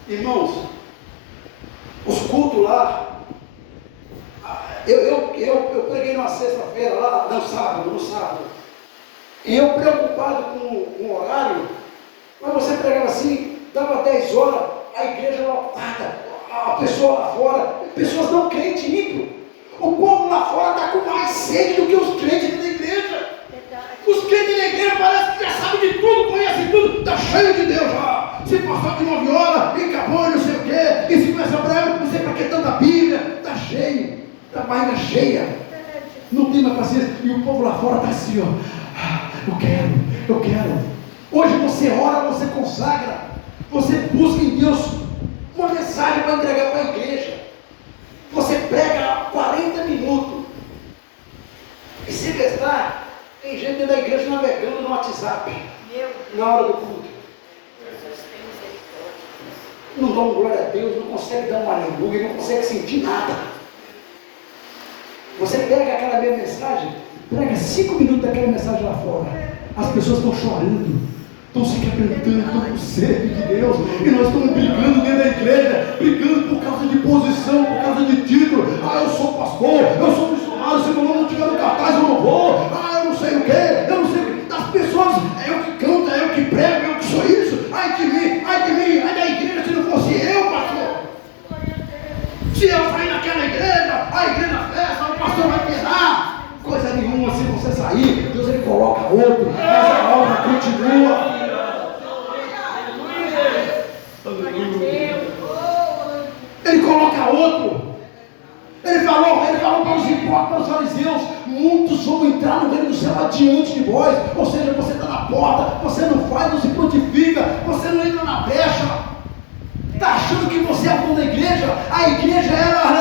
Irmãos, os cultos lá, eu preguei numa sexta-feira lá, no sábado, e eu preocupado com o horário, mas você pregava assim, dava 10 horas, a igreja lotada, a pessoa lá fora, pessoas não crentes indo, o povo lá fora está com mais sede do que os crentes da igreja. Os crentes da igreja parece que já sabem de tudo, conhecem tudo, está cheio de Deus já. Se passou de 9 horas, e acabou, não sei o quê, e se começa a pregar, não sei para que tanta Bíblia, está cheio, está a barriga cheia, não tem mais paciência, e o povo lá fora está assim, ó, eu quero. Hoje você ora, você consagra, você busca em Deus uma mensagem para entregar para a igreja, você prega 40 minutos, e se gastar, tem gente dentro da igreja navegando no WhatsApp, na hora do culto. Não dá um glória a Deus, não consegue dar um aleluia, não consegue sentir nada. Você pega aquela mesma mensagem, prega 5 minutos daquela mensagem lá fora. As pessoas estão chorando, estão se quebrantando, estão com sede de Deus. E nós estamos brigando dentro da igreja, brigando por causa de posição, por causa de título. Eu sou pastor, eu sou missionário, se meu nome não tiver no cartaz eu não vou. Eu não sei o que, eu não sei o que. As pessoas, é eu que canto, é eu que prego, eu que sou isso. Ai de mim, você sair, Deus ele coloca outro, mas a obra continua. Ele coloca outro. Ele falou para os hipócritas, para os fariseus: muitos vão entrar no reino do céu adiante de vós. Ou seja, você está na porta, você não faz, não se prontifica, você não entra na brecha. Está achando que você é o dono da igreja? A igreja,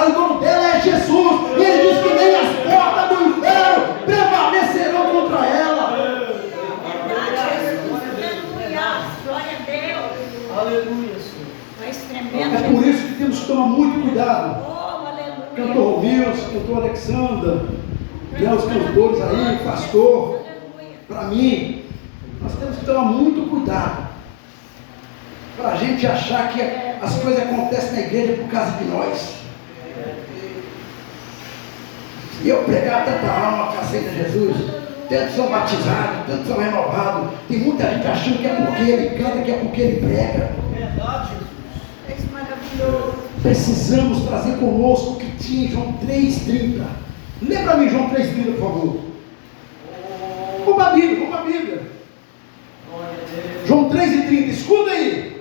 o dono dela é Jesus. E ele diz que nem as portas do inferno prevalecerão contra ela. Glória a Deus. Aleluia, Senhor. Mas tremendo. É por isso que temos que tomar muito cuidado. Oh, aleluia. Cantor Wilson, cantor Alexandra, os cantores aí, pastor. Para mim, nós temos que tomar muito cuidado. Para a gente achar que as coisas acontecem na igreja por causa de nós. E eu pregar tanta alma que aceita Jesus, tantos são batizados, tantos são renovados. Tem muita gente achando que é porque ele canta, que é porque ele prega. Verdade, Jesus. É maravilhoso. Precisamos trazer conosco o que tinha em João 3,30. Lê para mim João 3,30, por favor. Vamos para a Bíblia. João 3,30, escuta aí.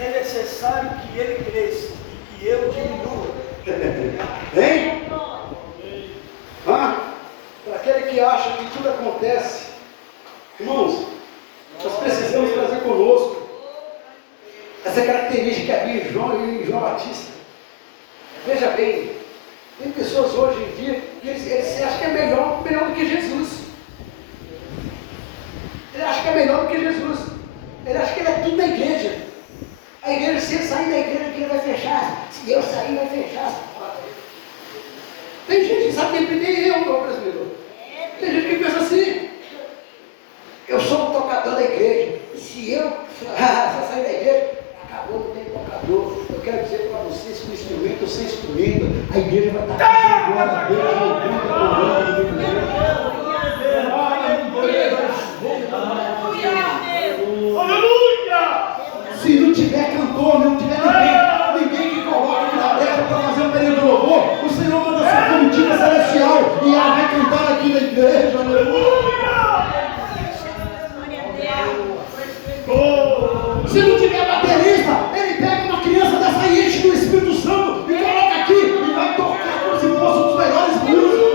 É necessário que ele cresça e que eu diminua. Hein? Para aquele que acha que tudo acontece, irmãos, nós precisamos trazer conosco essa característica aqui em João Batista. Veja bem, tem pessoas hoje em dia que eles acham que é melhor do que Jesus. Ele acha que é melhor do que Jesus. Ele acha que ele é tudo na igreja. A igreja, se ele sair da igreja, que ele vai fechar. Se eu sair, vai fechar. Tem gente que sabe que nem eu, meu presbítero. Tem gente que pensa assim: eu sou o tocador da igreja. Se eu sair da igreja, acabou, não tem tocador. Eu quero dizer para vocês que com instrumento ou sem instrumento, a igreja vai estar cantando glória a Deus, se não tiver cantor, não tiver ninguém que coloque aqui na brecha para fazer um período de louvor, o Senhor manda sua comitiva celestial e ela vai cantar aqui na igreja. Se não tiver baterista, ele pega uma criança dessa e enche do Espírito Santo e coloca aqui e vai tocar como se fosse um dos melhores músicos.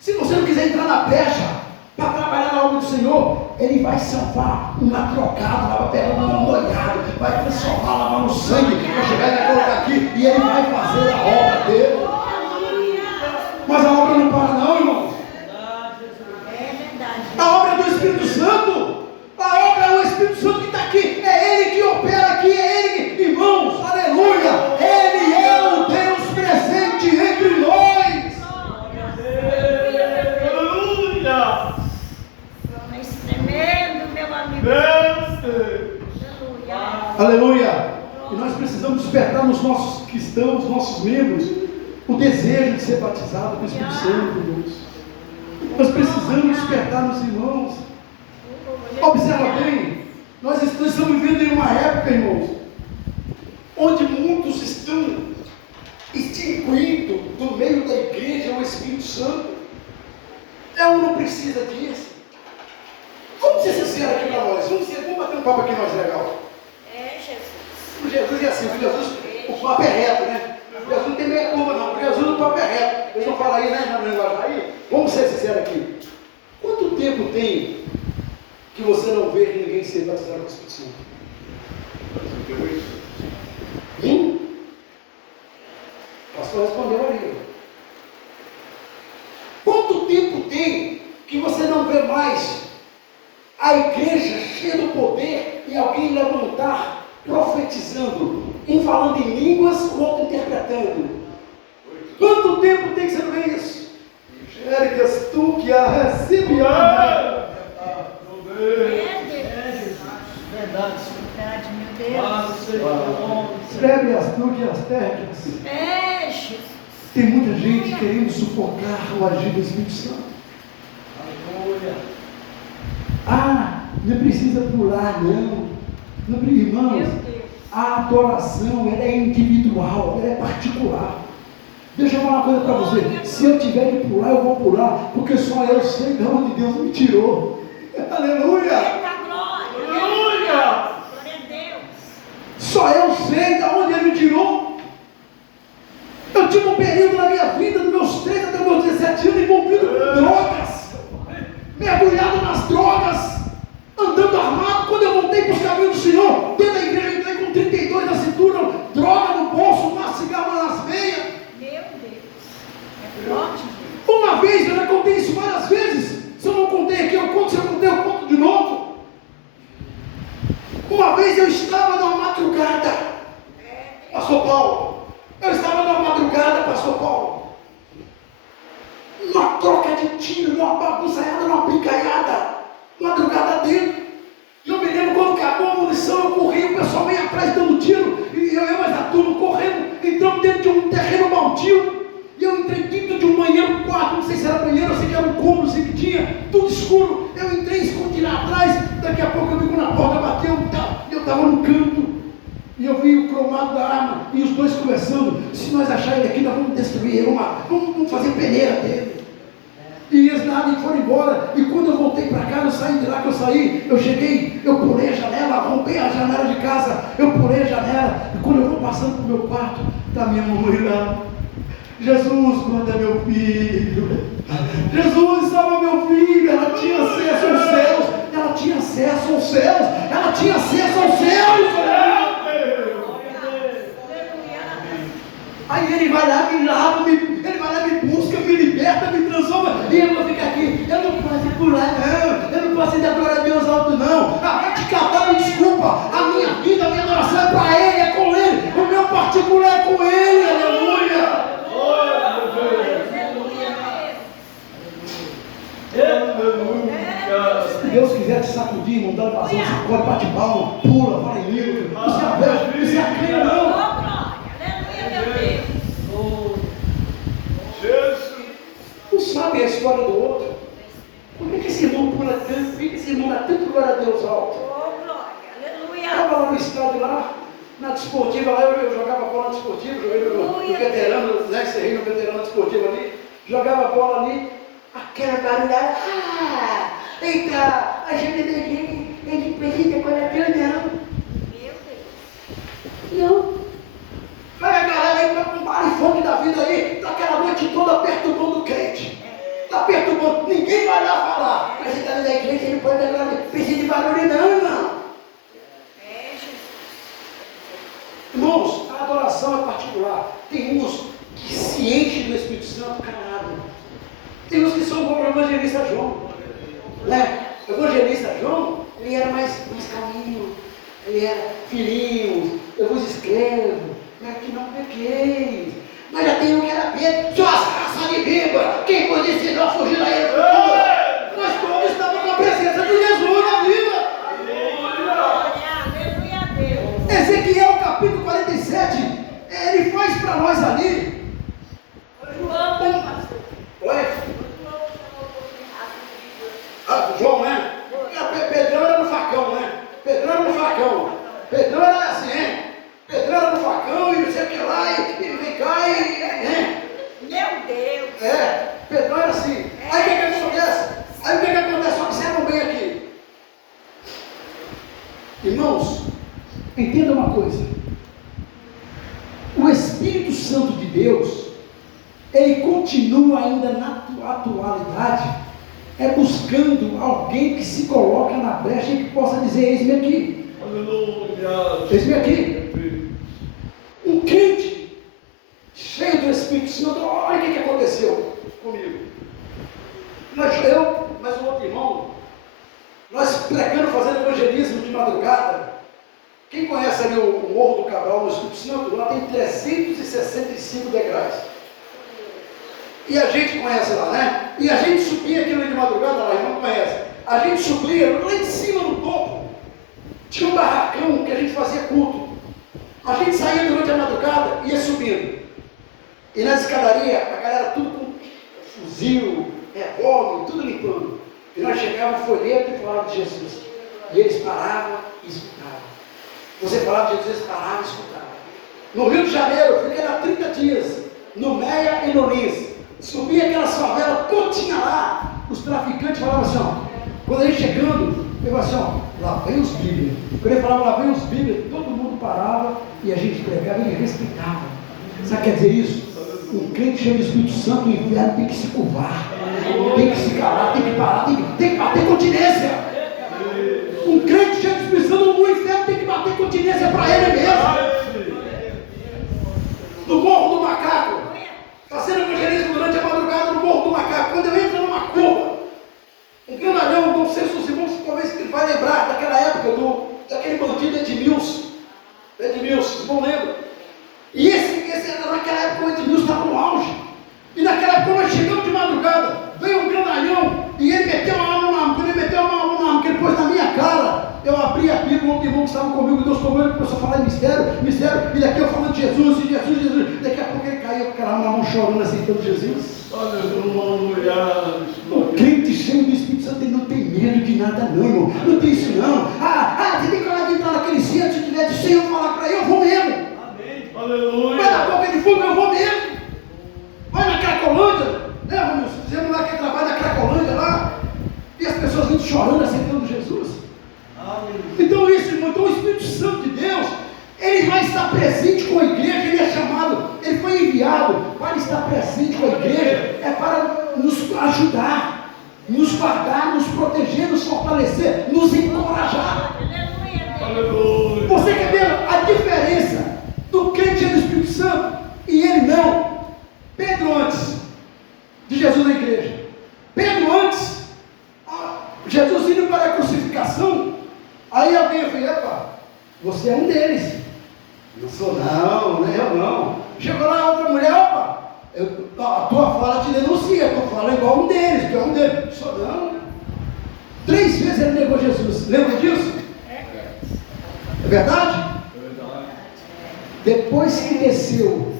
Se você não quiser entrar na brecha para trabalhar na obra do Senhor, ele vai salvar uma trocada, vai pegar um molhado, vai transformar, lavar no sangue, vai chegar e vai colocar aqui e ele vai fazer a obra dele. Mas a obra não para não, irmãos. A obra é do Espírito Santo. A obra é o Espírito Santo que está aqui. É Ele que opera aqui. É Ele que, irmãos, aleluia. Ele é o Deus presente entre nós. Aleluia. Mas tremendo, meu amigo. Aleluia. Aleluia. E nós precisamos despertar nos nossos cristãos, nos nossos membros, o desejo de ser batizado com o Espírito Santo, irmãos. Nós precisamos despertar nos irmãos. Observa bem, nós estamos vivendo em uma época, irmãos, onde muitos estão extinguindo do meio da igreja o Espírito Santo. Ela não precisa disso. Vamos ser sinceros aqui para nós. Vamos bater um papo aqui mais legal. É, Jesus. O Jesus é assim, o Jesus, o papo é reto, né? Jesus não tem meia curva não, porque Jesus o papo é reto. Eles não falam aí, né, na linguagem aí? Vamos ser sinceros aqui. Quanto tempo tem que você não vê que ninguém se batizado com o Espírito Santo? O pastor respondeu ali. Quanto tempo tem que você não vê mais a igreja cheia do poder e alguém levantar, profetizando, um falando em línguas, o outro interpretando? Quanto tempo tem que você não vê isso? Géricas, tu que a recebe a Verdade, meu Deus. escreve as tu que as terras. É, Jesus. Tem muita gente querendo sufocar o agir do Espírito Santo. Não precisa pular, não. Irmãos, a adoração ela é individual, ela é particular. Deixa eu falar uma coisa para você. Se eu tiver que pular, eu vou pular, porque só eu sei de onde Deus me tirou. Aleluia! Aleluia! Glória a Deus! Só eu sei de onde Ele me tirou. Eu tive um período na minha vida, dos meus 30 até meus 17 anos, envolvido com drogas, mergulhado nas drogas, andando armado. Quando eu voltei para os caminhos do Senhor, dentro da igreja, eu entrei com 32 na cintura, droga no bolso, uma cigarra nas veias. Meu Deus! É forte, gente. Uma vez, eu já contei isso várias vezes. Se eu não contei aqui, eu conto. Se eu contei, eu conto de novo. Uma vez eu estava numa madrugada, Pastor Paulo. Eu estava numa madrugada, Pastor Paulo. Uma troca de tiro, uma bagunçaiada, uma brincalhada. Madrugada dentro. E eu me lembro quando acabou a munição, eu corri, o pessoal veio atrás dando tiro. E eu mais a turma correndo, entramos dentro de um terreno baldio. E eu entrei dentro de um banheiro, quarto, não sei se era banheiro, eu sei que era um cômodo, não sei o que tinha, tudo escuro. Eu entrei, escondi lá atrás, daqui a pouco eu vi na porta, bateu, eu estava no canto. E eu vi o cromado da arma, e os dois conversando. Se nós acharmos ele aqui, nós vamos destruir ele, vamos fazer peneira dele. E eles nada e foram embora. E quando eu voltei para casa, eu saí de lá que eu saí, eu cheguei, eu pulei a janela, rompei a janela de casa, eu pulei a janela. E quando eu vou passando para o meu quarto, está minha mamãe lá. Jesus, guarda meu filho. Jesus, salva meu filho. Ela tinha acesso aos céus. Ela tinha acesso aos céus. Ela tinha acesso aos céus. Aí ele vai lá, me lava, ele vai lá, me busca, me liberta, me transforma. E eu vou ficar aqui. Eu não posso pular, não. Eu não posso dar glória a Deus alto, não. A parte cantar, me desculpa. A minha vida, a minha adoração é para Ele, é com Ele. O meu particular é com Ele. Aleluia. Se Deus quiser te sacudir, irmão, dá um vazão, sacode, bate palma, pula, fala em língua. Você é a crê, não. Aleluia, meu Deus! Não sabe a história do outro. Por que esse irmão pula tanto? Por que esse irmão dá tanto glória a Deus alto? Oh, glória! Aleluia! Estava lá no estádio, lá, na desportiva, lá eu jogava bola na desportiva, joguei no veterano, né, encerrei no veterano desportivo ali, jogava bola ali, aquela barulhada, eita, a gente precisa glória a Deus, não. Meu Deus! Não. Vai a galera aí com um barifone da vida aí, daquela noite toda perturbando o crente. Está perturbando, ninguém vai lá falar. Mas você está na igreja, você não pode agora, precisa de barulho não, irmão. Irmãos, a adoração é particular. Tem uns que se enchem do Espírito Santo, caralho. Tem uns que são como o evangelista João. Né? O evangelista João, ele era mais calminho, ele era filhinho, eu vos escrevo, para que não pequeis. Mas já tem um que era Pedro, suas raças de víbora, quem vos ensinou a fugir da era? Nós todos estamos com a presença de Jesus na vida. Aleluia, Deus! Ezequiel capítulo 47, ele faz para nós ali. Oi? João, né? Pedrão era no facão, né? Pedrão era no facão. Pedrão era assim, hein? Pedrão era no facão e não sei o que lá, e vem cá e. Meu Deus! É, Pedrão era assim. Aí o que acontece? Aí o que acontece? Observam bem aqui. Irmãos, entenda uma coisa. O Espírito Santo de Deus, ele continua ainda na atualidade, buscando alguém que se coloca na brecha e que possa dizer, eis-me aqui. Aleluia. Eis-me aqui. Um crente cheio do Espírito Santo, olha o que aconteceu comigo. Mas um outro irmão, nós pregando, fazendo evangelismo de madrugada. Quem conhece ali o Morro do Cabral no Espírito Santo, lá tem 365 degraus. E a gente conhece lá, né? E a gente subia aquilo de madrugada, lá, irmão conhece. A gente subia lá em cima no topo. Tinha um barracão que a gente fazia culto. A gente saía durante a madrugada e ia subindo. E na escadaria, a galera tudo com fuzil, revólver, tudo limpando. E nós chegávamos folheto e falávamos de Jesus. E eles paravam e escutavam. Você falava de Jesus, eles paravam e escutavam. No Rio de Janeiro, eu fiquei lá 30 dias, no Meia e no Lins. Subi aquelas favelas todinha lá. Os traficantes falavam assim, ó, quando ele chegando, eu falava assim, ó, lá vem os Bíblias. Quando ele falava lá vem os Bíblias, todo mundo parava e a gente pregava e respeitava. Sabe o que quer dizer isso? Um crente cheio do Espírito Santo, o inferno tem que se curvar, tem que se calar, tem que parar, tem que bater continência. Um crente cheio do Espírito Santo, o inferno tem que bater continência para ele mesmo. No Morro do Macaco, fazendo evangelismo durante a madrugada no Morro do Macaco, quando eu entro numa curva, um canalhão, não sei se os irmãos talvez vai lembrar daquela época, daquele bandido Edmilson, não lembro. E naquela época o Edmilson estava no auge. E naquela época nós chegamos de madrugada, veio um grandalhão e ele meteu uma arma na arma. Quando ele meteu uma arma na arma, que ele pôs na minha cara, eu abri a Bíblia, um outro irmão que estava comigo, Deus tomou, ele começou a falar em mistério, e daqui eu falando de Jesus, daqui a pouco ele caiu com aquela arma na mão chorando, aceitando Jesus. O crente cheio do Espírito Santo, ele não tem medo de nada não, irmão. Não tem isso não. Você tem que entrar naquele centro, se tiver de Senhor falar para ele, eu vou mesmo. Aleluia. Vai na boca de fogo, eu vou mesmo. Vai na Cracolândia, né, Romilson? Fizemos lá aquele trabalho da Cracolândia lá, e as pessoas indo chorando, aceitando Jesus. Então isso, irmão, então o Espírito Santo de Deus, ele vai estar presente com a igreja, ele é chamado, ele foi enviado para estar presente com a igreja, é para nos ajudar, nos guardar, nos proteger, nos fortalecer, nos encorajar. Aleluia. Você quer ver a diferença do crente do Espírito Santo e ele não? Pedro antes de Jesus na igreja, Pedro antes, Jesus indo para a crucificação, aí alguém falou, epa, você é um deles. Não sou não, nem eu não. Chegou lá outra mulher, opa, a tua fala te denuncia, a tua fala é igual um deles, tu é um deles. Não sou não. 3 vezes ele negou Jesus, lembra disso? É verdade? Depois que desceu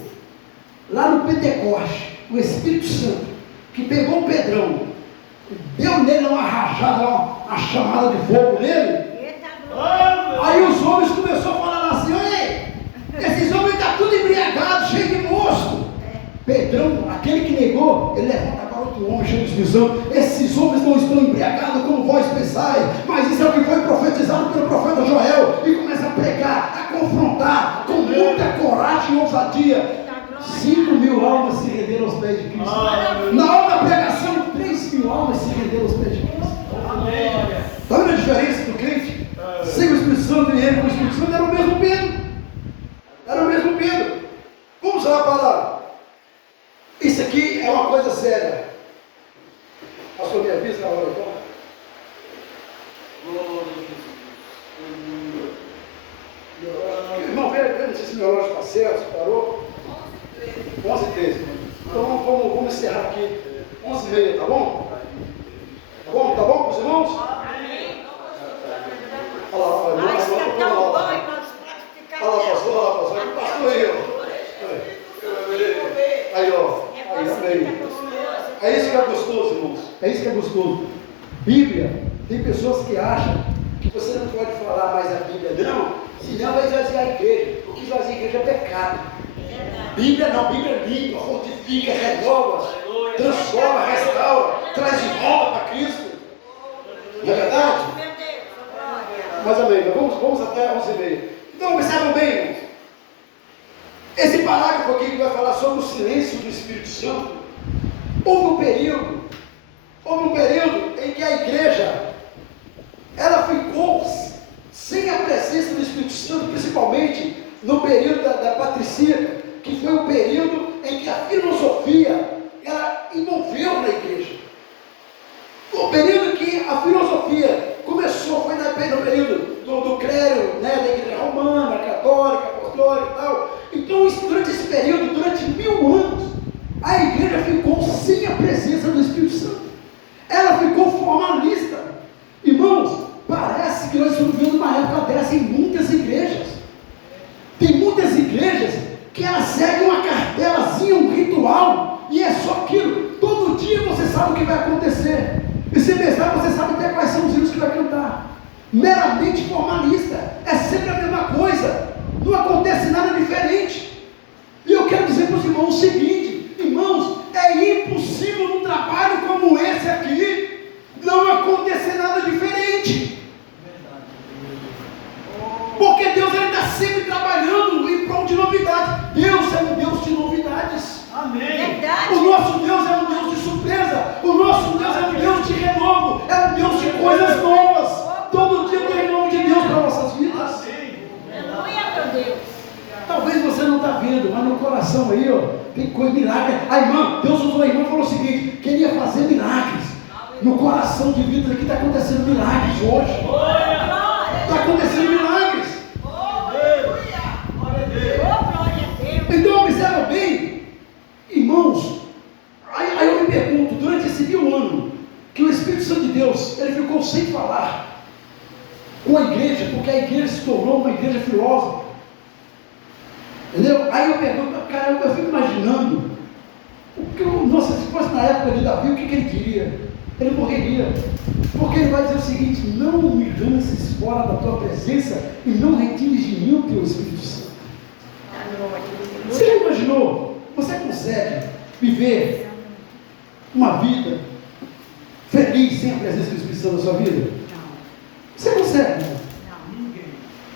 lá no Pentecoste, o Espírito Santo, que pegou o Pedrão, deu nele uma rajada, uma chamada de fogo nele. Aí os homens começaram a falar assim, olha, esses homens estão tudo embriagados, cheios de moço. Pedrão, aquele que negou, ele levanta para outro homem cheio de Espírito Santo. Esses homens não estão embriagados como vós pensais, mas isso é o que foi profetizado pelo profeta Joel. E começa a pregar, a confrontar com muita coragem e ousadia. 5.000 almas se renderam aos pés de Cristo. Na hora da pregação, 3.000 almas se renderam aos pés de Cristo. Está vendo a diferença do crente? Sem o Espírito Santo e ele com o Espírito Santo, era o mesmo Pedro. Era o mesmo Pedro. Vamos lá para... Isso aqui é uma coisa séria. Pastor, me avisa na hora então. Irmão, vê se esse meu relógio está certo, parou? 11h13. Então vamos encerrar aqui. 11h30, tá bom? Tá bom? Tá bom para os irmãos? Olha lá, olha lá. Pastor aí, ó. Aí, ó. Aí, amém. É isso que é gostoso, irmãos. É isso que é gostoso. Bíblia, tem pessoas que acham que você não pode falar mais a Bíblia, não, senão vai esvaziar a igreja. O que esvazia a igreja é pecado. Bíblia não, Bíblia limpa, fortifica, renova, transforma, restaura, traz de volta para Cristo. Não é verdade? Mas amém, vamos até 11h30. Então observam bem, irmãos. Esse parágrafo aqui que vai falar sobre o silêncio do Espírito Santo. Houve um período em que a igreja ela ficou sem a presença do Espírito Santo, principalmente no período da patrícia, que foi o período em que a filosofia ela envolveu na igreja. O período que a filosofia começou foi no período do clero, né, da igreja romana, católica, apostólica e tal. Então, durante esse período, durante 1000 anos, a igreja ficou sem a presença do Espírito Santo. Ela ficou formalista. Irmãos, parece que nós estamos vivendo uma época dessa em muitas igrejas. Tem muitas igrejas que elas seguem uma cartelazinha, um ritual, e é só aquilo. Todo dia você sabe o que vai acontecer. E se pensar, você sabe até quais são os hinos que vai cantar. Meramente Porque Deus está sempre trabalhando em prol de novidades. Deus é um Deus de novidades. Amém. Verdade. O nosso Deus é um Deus de surpresa. O nosso Deus é um Deus de renovo. É um Deus de coisas novas. Todo dia tem renovo de Deus para nossas vidas. Aleluia, meu Deus. Talvez você não está vendo, mas no coração aí, ó, tem coisa, milagre. A irmã, Deus usou a irmã e falou o seguinte: queria fazer milagres. No coração de vidas aqui está acontecendo milagres hoje. Está acontecendo milagres. Glória a Deus. Então observa bem, irmãos. Aí eu me pergunto, durante esse 1000 anos, que o Espírito Santo de Deus, ele ficou sem falar com a igreja, porque a igreja se tornou uma igreja filósofa. Entendeu? Aí eu pergunto, cara, eu fico imaginando, nossa, se fosse na época de Davi, o que ele queria? Ele morreria, porque ele vai dizer o seguinte: não me lances fora da tua presença e não retires de mim o teu Espírito Santo. Você já imaginou? Você consegue viver uma vida feliz sem a presença do Espírito Santo na sua vida? Você consegue? Ninguém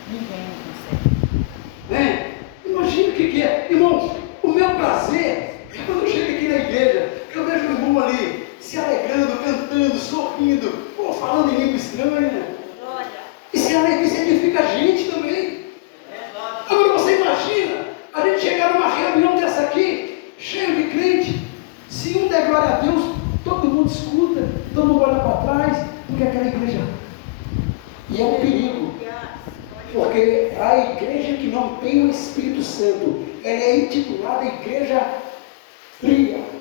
consegue. Né? Imagina o que é. Irmãos, o meu prazer é quando eu chego aqui na igreja, que eu vejo o irmão ali se alegrando, cantando, sorrindo, falando em língua estranha. Glória. Isso edifica a gente também. Agora você imagina a gente chegar numa reunião dessa aqui, cheio de crente. Se um der glória a Deus, todo mundo escuta, todo mundo olha para trás, porque aquela igreja. E é um perigo. Porque a igreja que não tem o Espírito Santo, ela é intitulada Igreja Fria.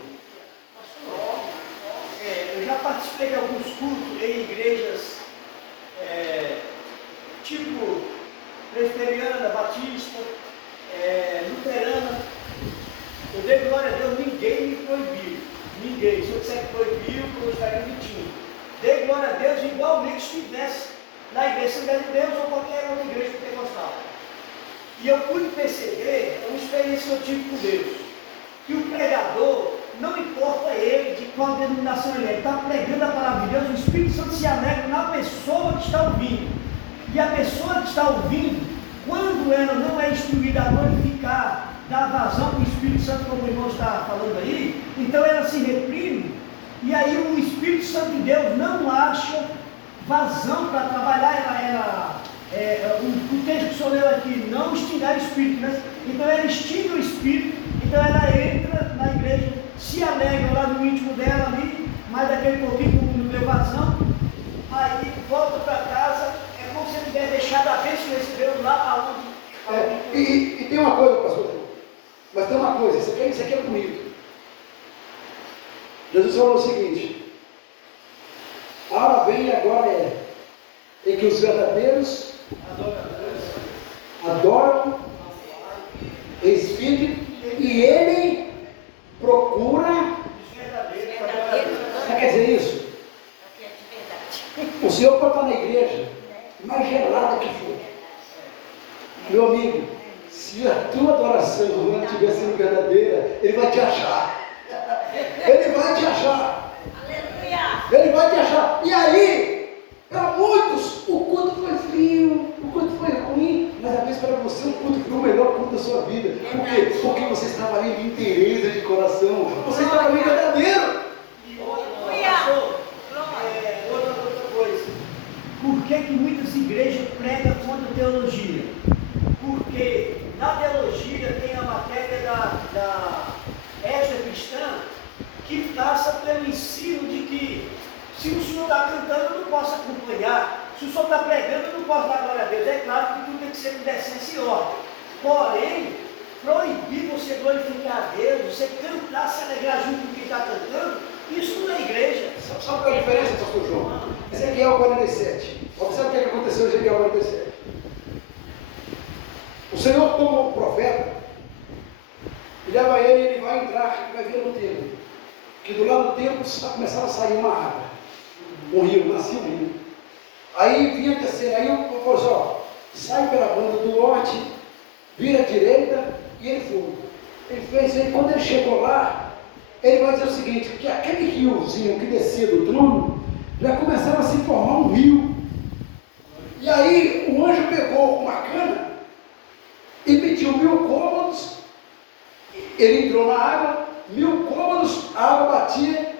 Eu já participei de alguns cultos em igrejas tipo presbiteriana, batista, luterana. Eu dei glória a Deus, ninguém me proibiu. Ninguém. Se eu disser que proibiu, eu estaria mentindo. Dei glória a Deus igualmente se estivesse na igreja Assembleia de Deus ou qualquer outra igreja pentecostal. E eu pude perceber, uma experiência que eu tive com Deus, que o pregador, não importa ele de qual denominação ele está pregando a palavra de Deus, o Espírito Santo se alegra na pessoa que está ouvindo. E a pessoa que está ouvindo, quando ela não é instruída a glorificar, dar vazão para o Espírito Santo, como o irmão está falando aí, então ela se reprime, e aí o Espírito Santo de Deus não acha vazão para trabalhar. O texto que o senhor leu aqui, não extinguir o Espírito, né? Então ela extingue o Espírito, então ela entra na igreja, se alegra lá no íntimo dela ali, mas daquele pouquinho não deu vazão, aí volta para casa, é como se ele tivesse deixado a bênção e recebeu lá aonde. E tem uma coisa, pastor, mas tem uma coisa, isso aqui é bonito. Jesus falou o seguinte: a hora vem e agora em que os verdadeiros adoram em espírito, e ele procura. Você quer dizer isso? O Senhor pode estar na igreja, mais gelada que for. Meu amigo, se a tua adoração não estiver sendo verdadeira, ele vai te achar. Ele vai te achar. Ele vai te achar. E aí, para muitos, o culto foi frio, o culto foi ruim, mas às vezes para você o culto foi o melhor culto da sua vida. Por quê? Porque você estava ali de inteireza de coração, você estava ali verdadeiro. Outra coisa, por que muitas igrejas pregam contra a teologia? Porque na teologia tem a matéria da ética cristã que passa pelo ensino de que se o senhor está cantando, eu não posso acompanhar. Se o senhor está pregando, eu não posso dar glória a Deus. É claro que tudo tem que ser com decência e ordem. Porém, proibir você glorificar a Deus, você cantar, se alegrar junto com quem está cantando, isso não é igreja. Sabe qual é a diferença, pastor João? Ezequiel 47. Observe o que aconteceu em Ezequiel 47. O Senhor toma o profeta e leva ele, ele vai entrar, vai ver no templo. Que do lado do templo começava a sair uma água. Um rio, nascia um rio. Aí vinha a terceira, aí eu falei assim, ó, sai pela banda do norte, vira à direita, e ele foi. Ele fez isso, quando ele chegou lá, ele vai dizer o seguinte, que aquele riozinho que descia do trono, já começava a se formar um rio. E aí o anjo pegou uma cana e mediu 1000 côvados. Ele entrou na água, 1000 côvados, a água batia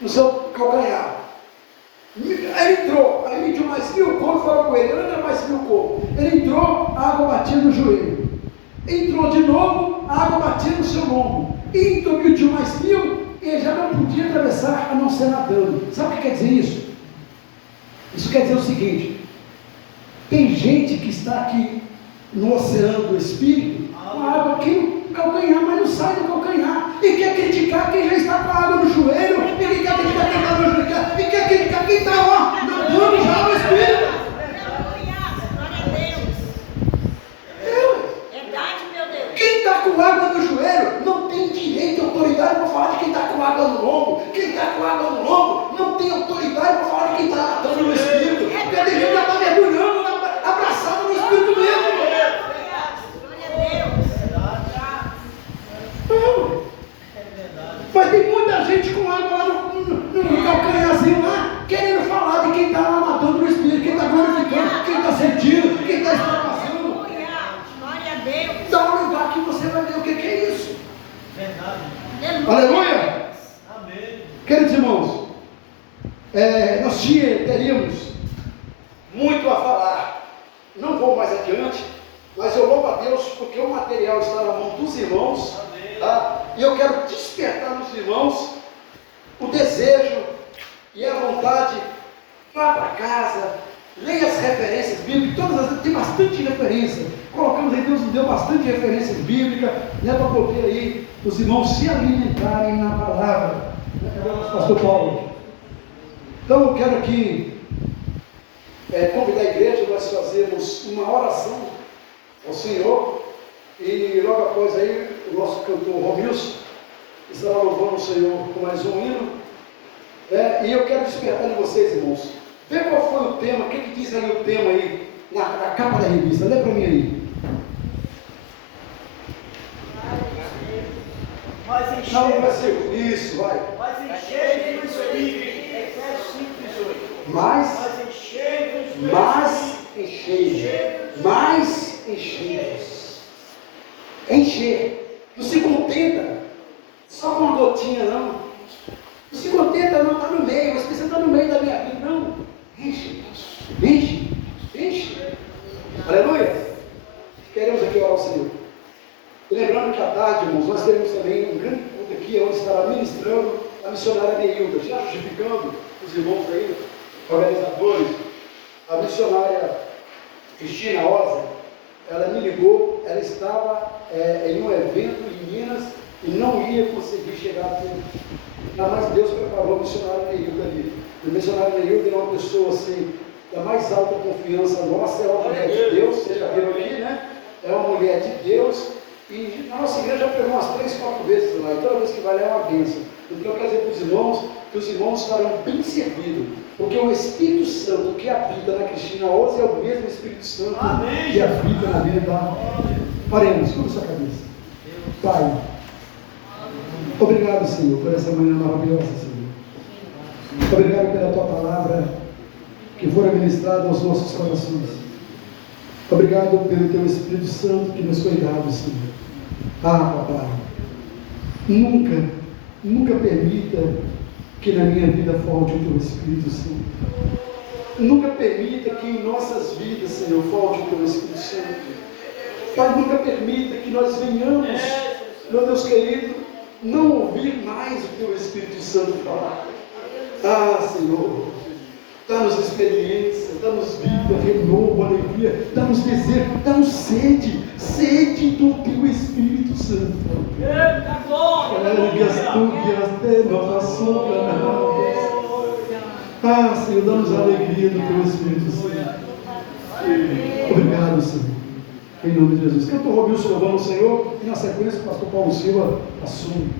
no seu calcanhar. Aí entrou, aí mediu mais 1000 côvados, falou com ele, anda mais 1000 côvados. Ele entrou, a água batia no joelho. Entrou de novo, a água batia no seu ombro. E entrou, mediu mais 1000, e ele já não podia atravessar a não ser nadando. Sabe o que quer dizer isso? Isso quer dizer o seguinte: tem gente que está aqui no oceano do Espírito, com a água aqui no calcanhar, mas não sai do calcanhar, e quer criticar quem já está com a água no joelho, e quer criticar quem está no joelho, e quer criticar quem está lá, nadando já no Espírito. Quem está com água no joelho não tem direito e autoridade para falar de quem está com água no lombo. Quem está com água no lombo não tem autoridade para falar de quem está nadando no Espírito. Porque tem gente que já está mergulhando, abraçado no Espírito mesmo. Mas tem muita gente com água lá no calcanharzinho lá, querendo falar de quem está lá nadando no Espírito, quem está glorificando, quem está sentindo, quem está extravasando. Dá um lugar que você vai ver o que é isso. Verdade. Aleluia! Amém. Queridos irmãos, nós teríamos muito a falar. Não vou mais adiante, mas eu louvo a Deus porque o material está na mão dos irmãos. Tá? E eu quero despertar nos irmãos o desejo e a vontade. Vá para casa, leia as referências bíblicas, tem bastante referência. Colocamos aí, Deus nos deu bastante referências bíblicas, né, para poder aí os irmãos se alimentarem na palavra. Pastor Paulo. Então eu quero aqui convidar a igreja, nós fazemos uma oração ao Senhor, e logo após aí o nosso cantor Romilson estará louvando o Senhor com mais um hino, e eu quero despertar de vocês, irmãos. Vê qual foi o tema, o que diz aí o tema aí, na capa da revista, lê para mim aí. Mas Não, vai ser isso, vai. Mas enchei do Espírito. Efésios 5:18. Mais enchei. mais enchei. Encher. Não se contenta só com uma gotinha, não. Não se contenta, não, está no meio, mas você está no meio da minha vida, não. Enche. Aleluia. Queremos aqui orar ao Senhor. E lembrando que à tarde, irmãos, nós teremos também um grande culto aqui, onde estará ministrando a missionária Neilda, já justificando os irmãos aí, organizadores. A missionária Cristina Oza, ela me ligou, ela estava em um evento em Minas e não ia conseguir chegar aqui. Ainda mais Deus preparou a missionária Neilda ali. A missionária Neilda é uma pessoa assim, da mais alta confiança nossa, é uma mulher de Deus, vocês já viram aqui, né? É uma mulher de Deus. E na nossa igreja já pegou umas 3, 4 vezes lá, e toda vez que vai lá é uma bênção. Então eu quero dizer para os irmãos que os irmãos estarão bem servidos, porque o Espírito Santo que habita na Cristina Oza é o mesmo Espírito Santo que habita na vida da... Paremos, curva sua cabeça. Pai, obrigado, Senhor, por essa manhã maravilhosa, Senhor. Obrigado pela Tua palavra que foi ministrada aos nossos corações. Obrigado pelo Teu Espírito Santo que nos foi dado, Senhor. Papai, nunca permita que na minha vida falte o Teu Espírito Santo. Nunca permita que em nossas vidas, Senhor, falte o Teu Espírito Santo. Pai, nunca permita que nós venhamos, meu Deus querido, não ouvir mais o Teu Espírito Santo falar. Senhor, dá-nos experiência, dá-nos vida, renovo, alegria, dá-nos desejo, dá-nos sede do Teu Espírito Santo. Senhor, dá-nos a alegria do Teu Espírito Santo. Obrigado, Senhor. Em nome de Jesus. Cantor Romilson louvando o Senhor, e na sequência o pastor Paulo Silva assume.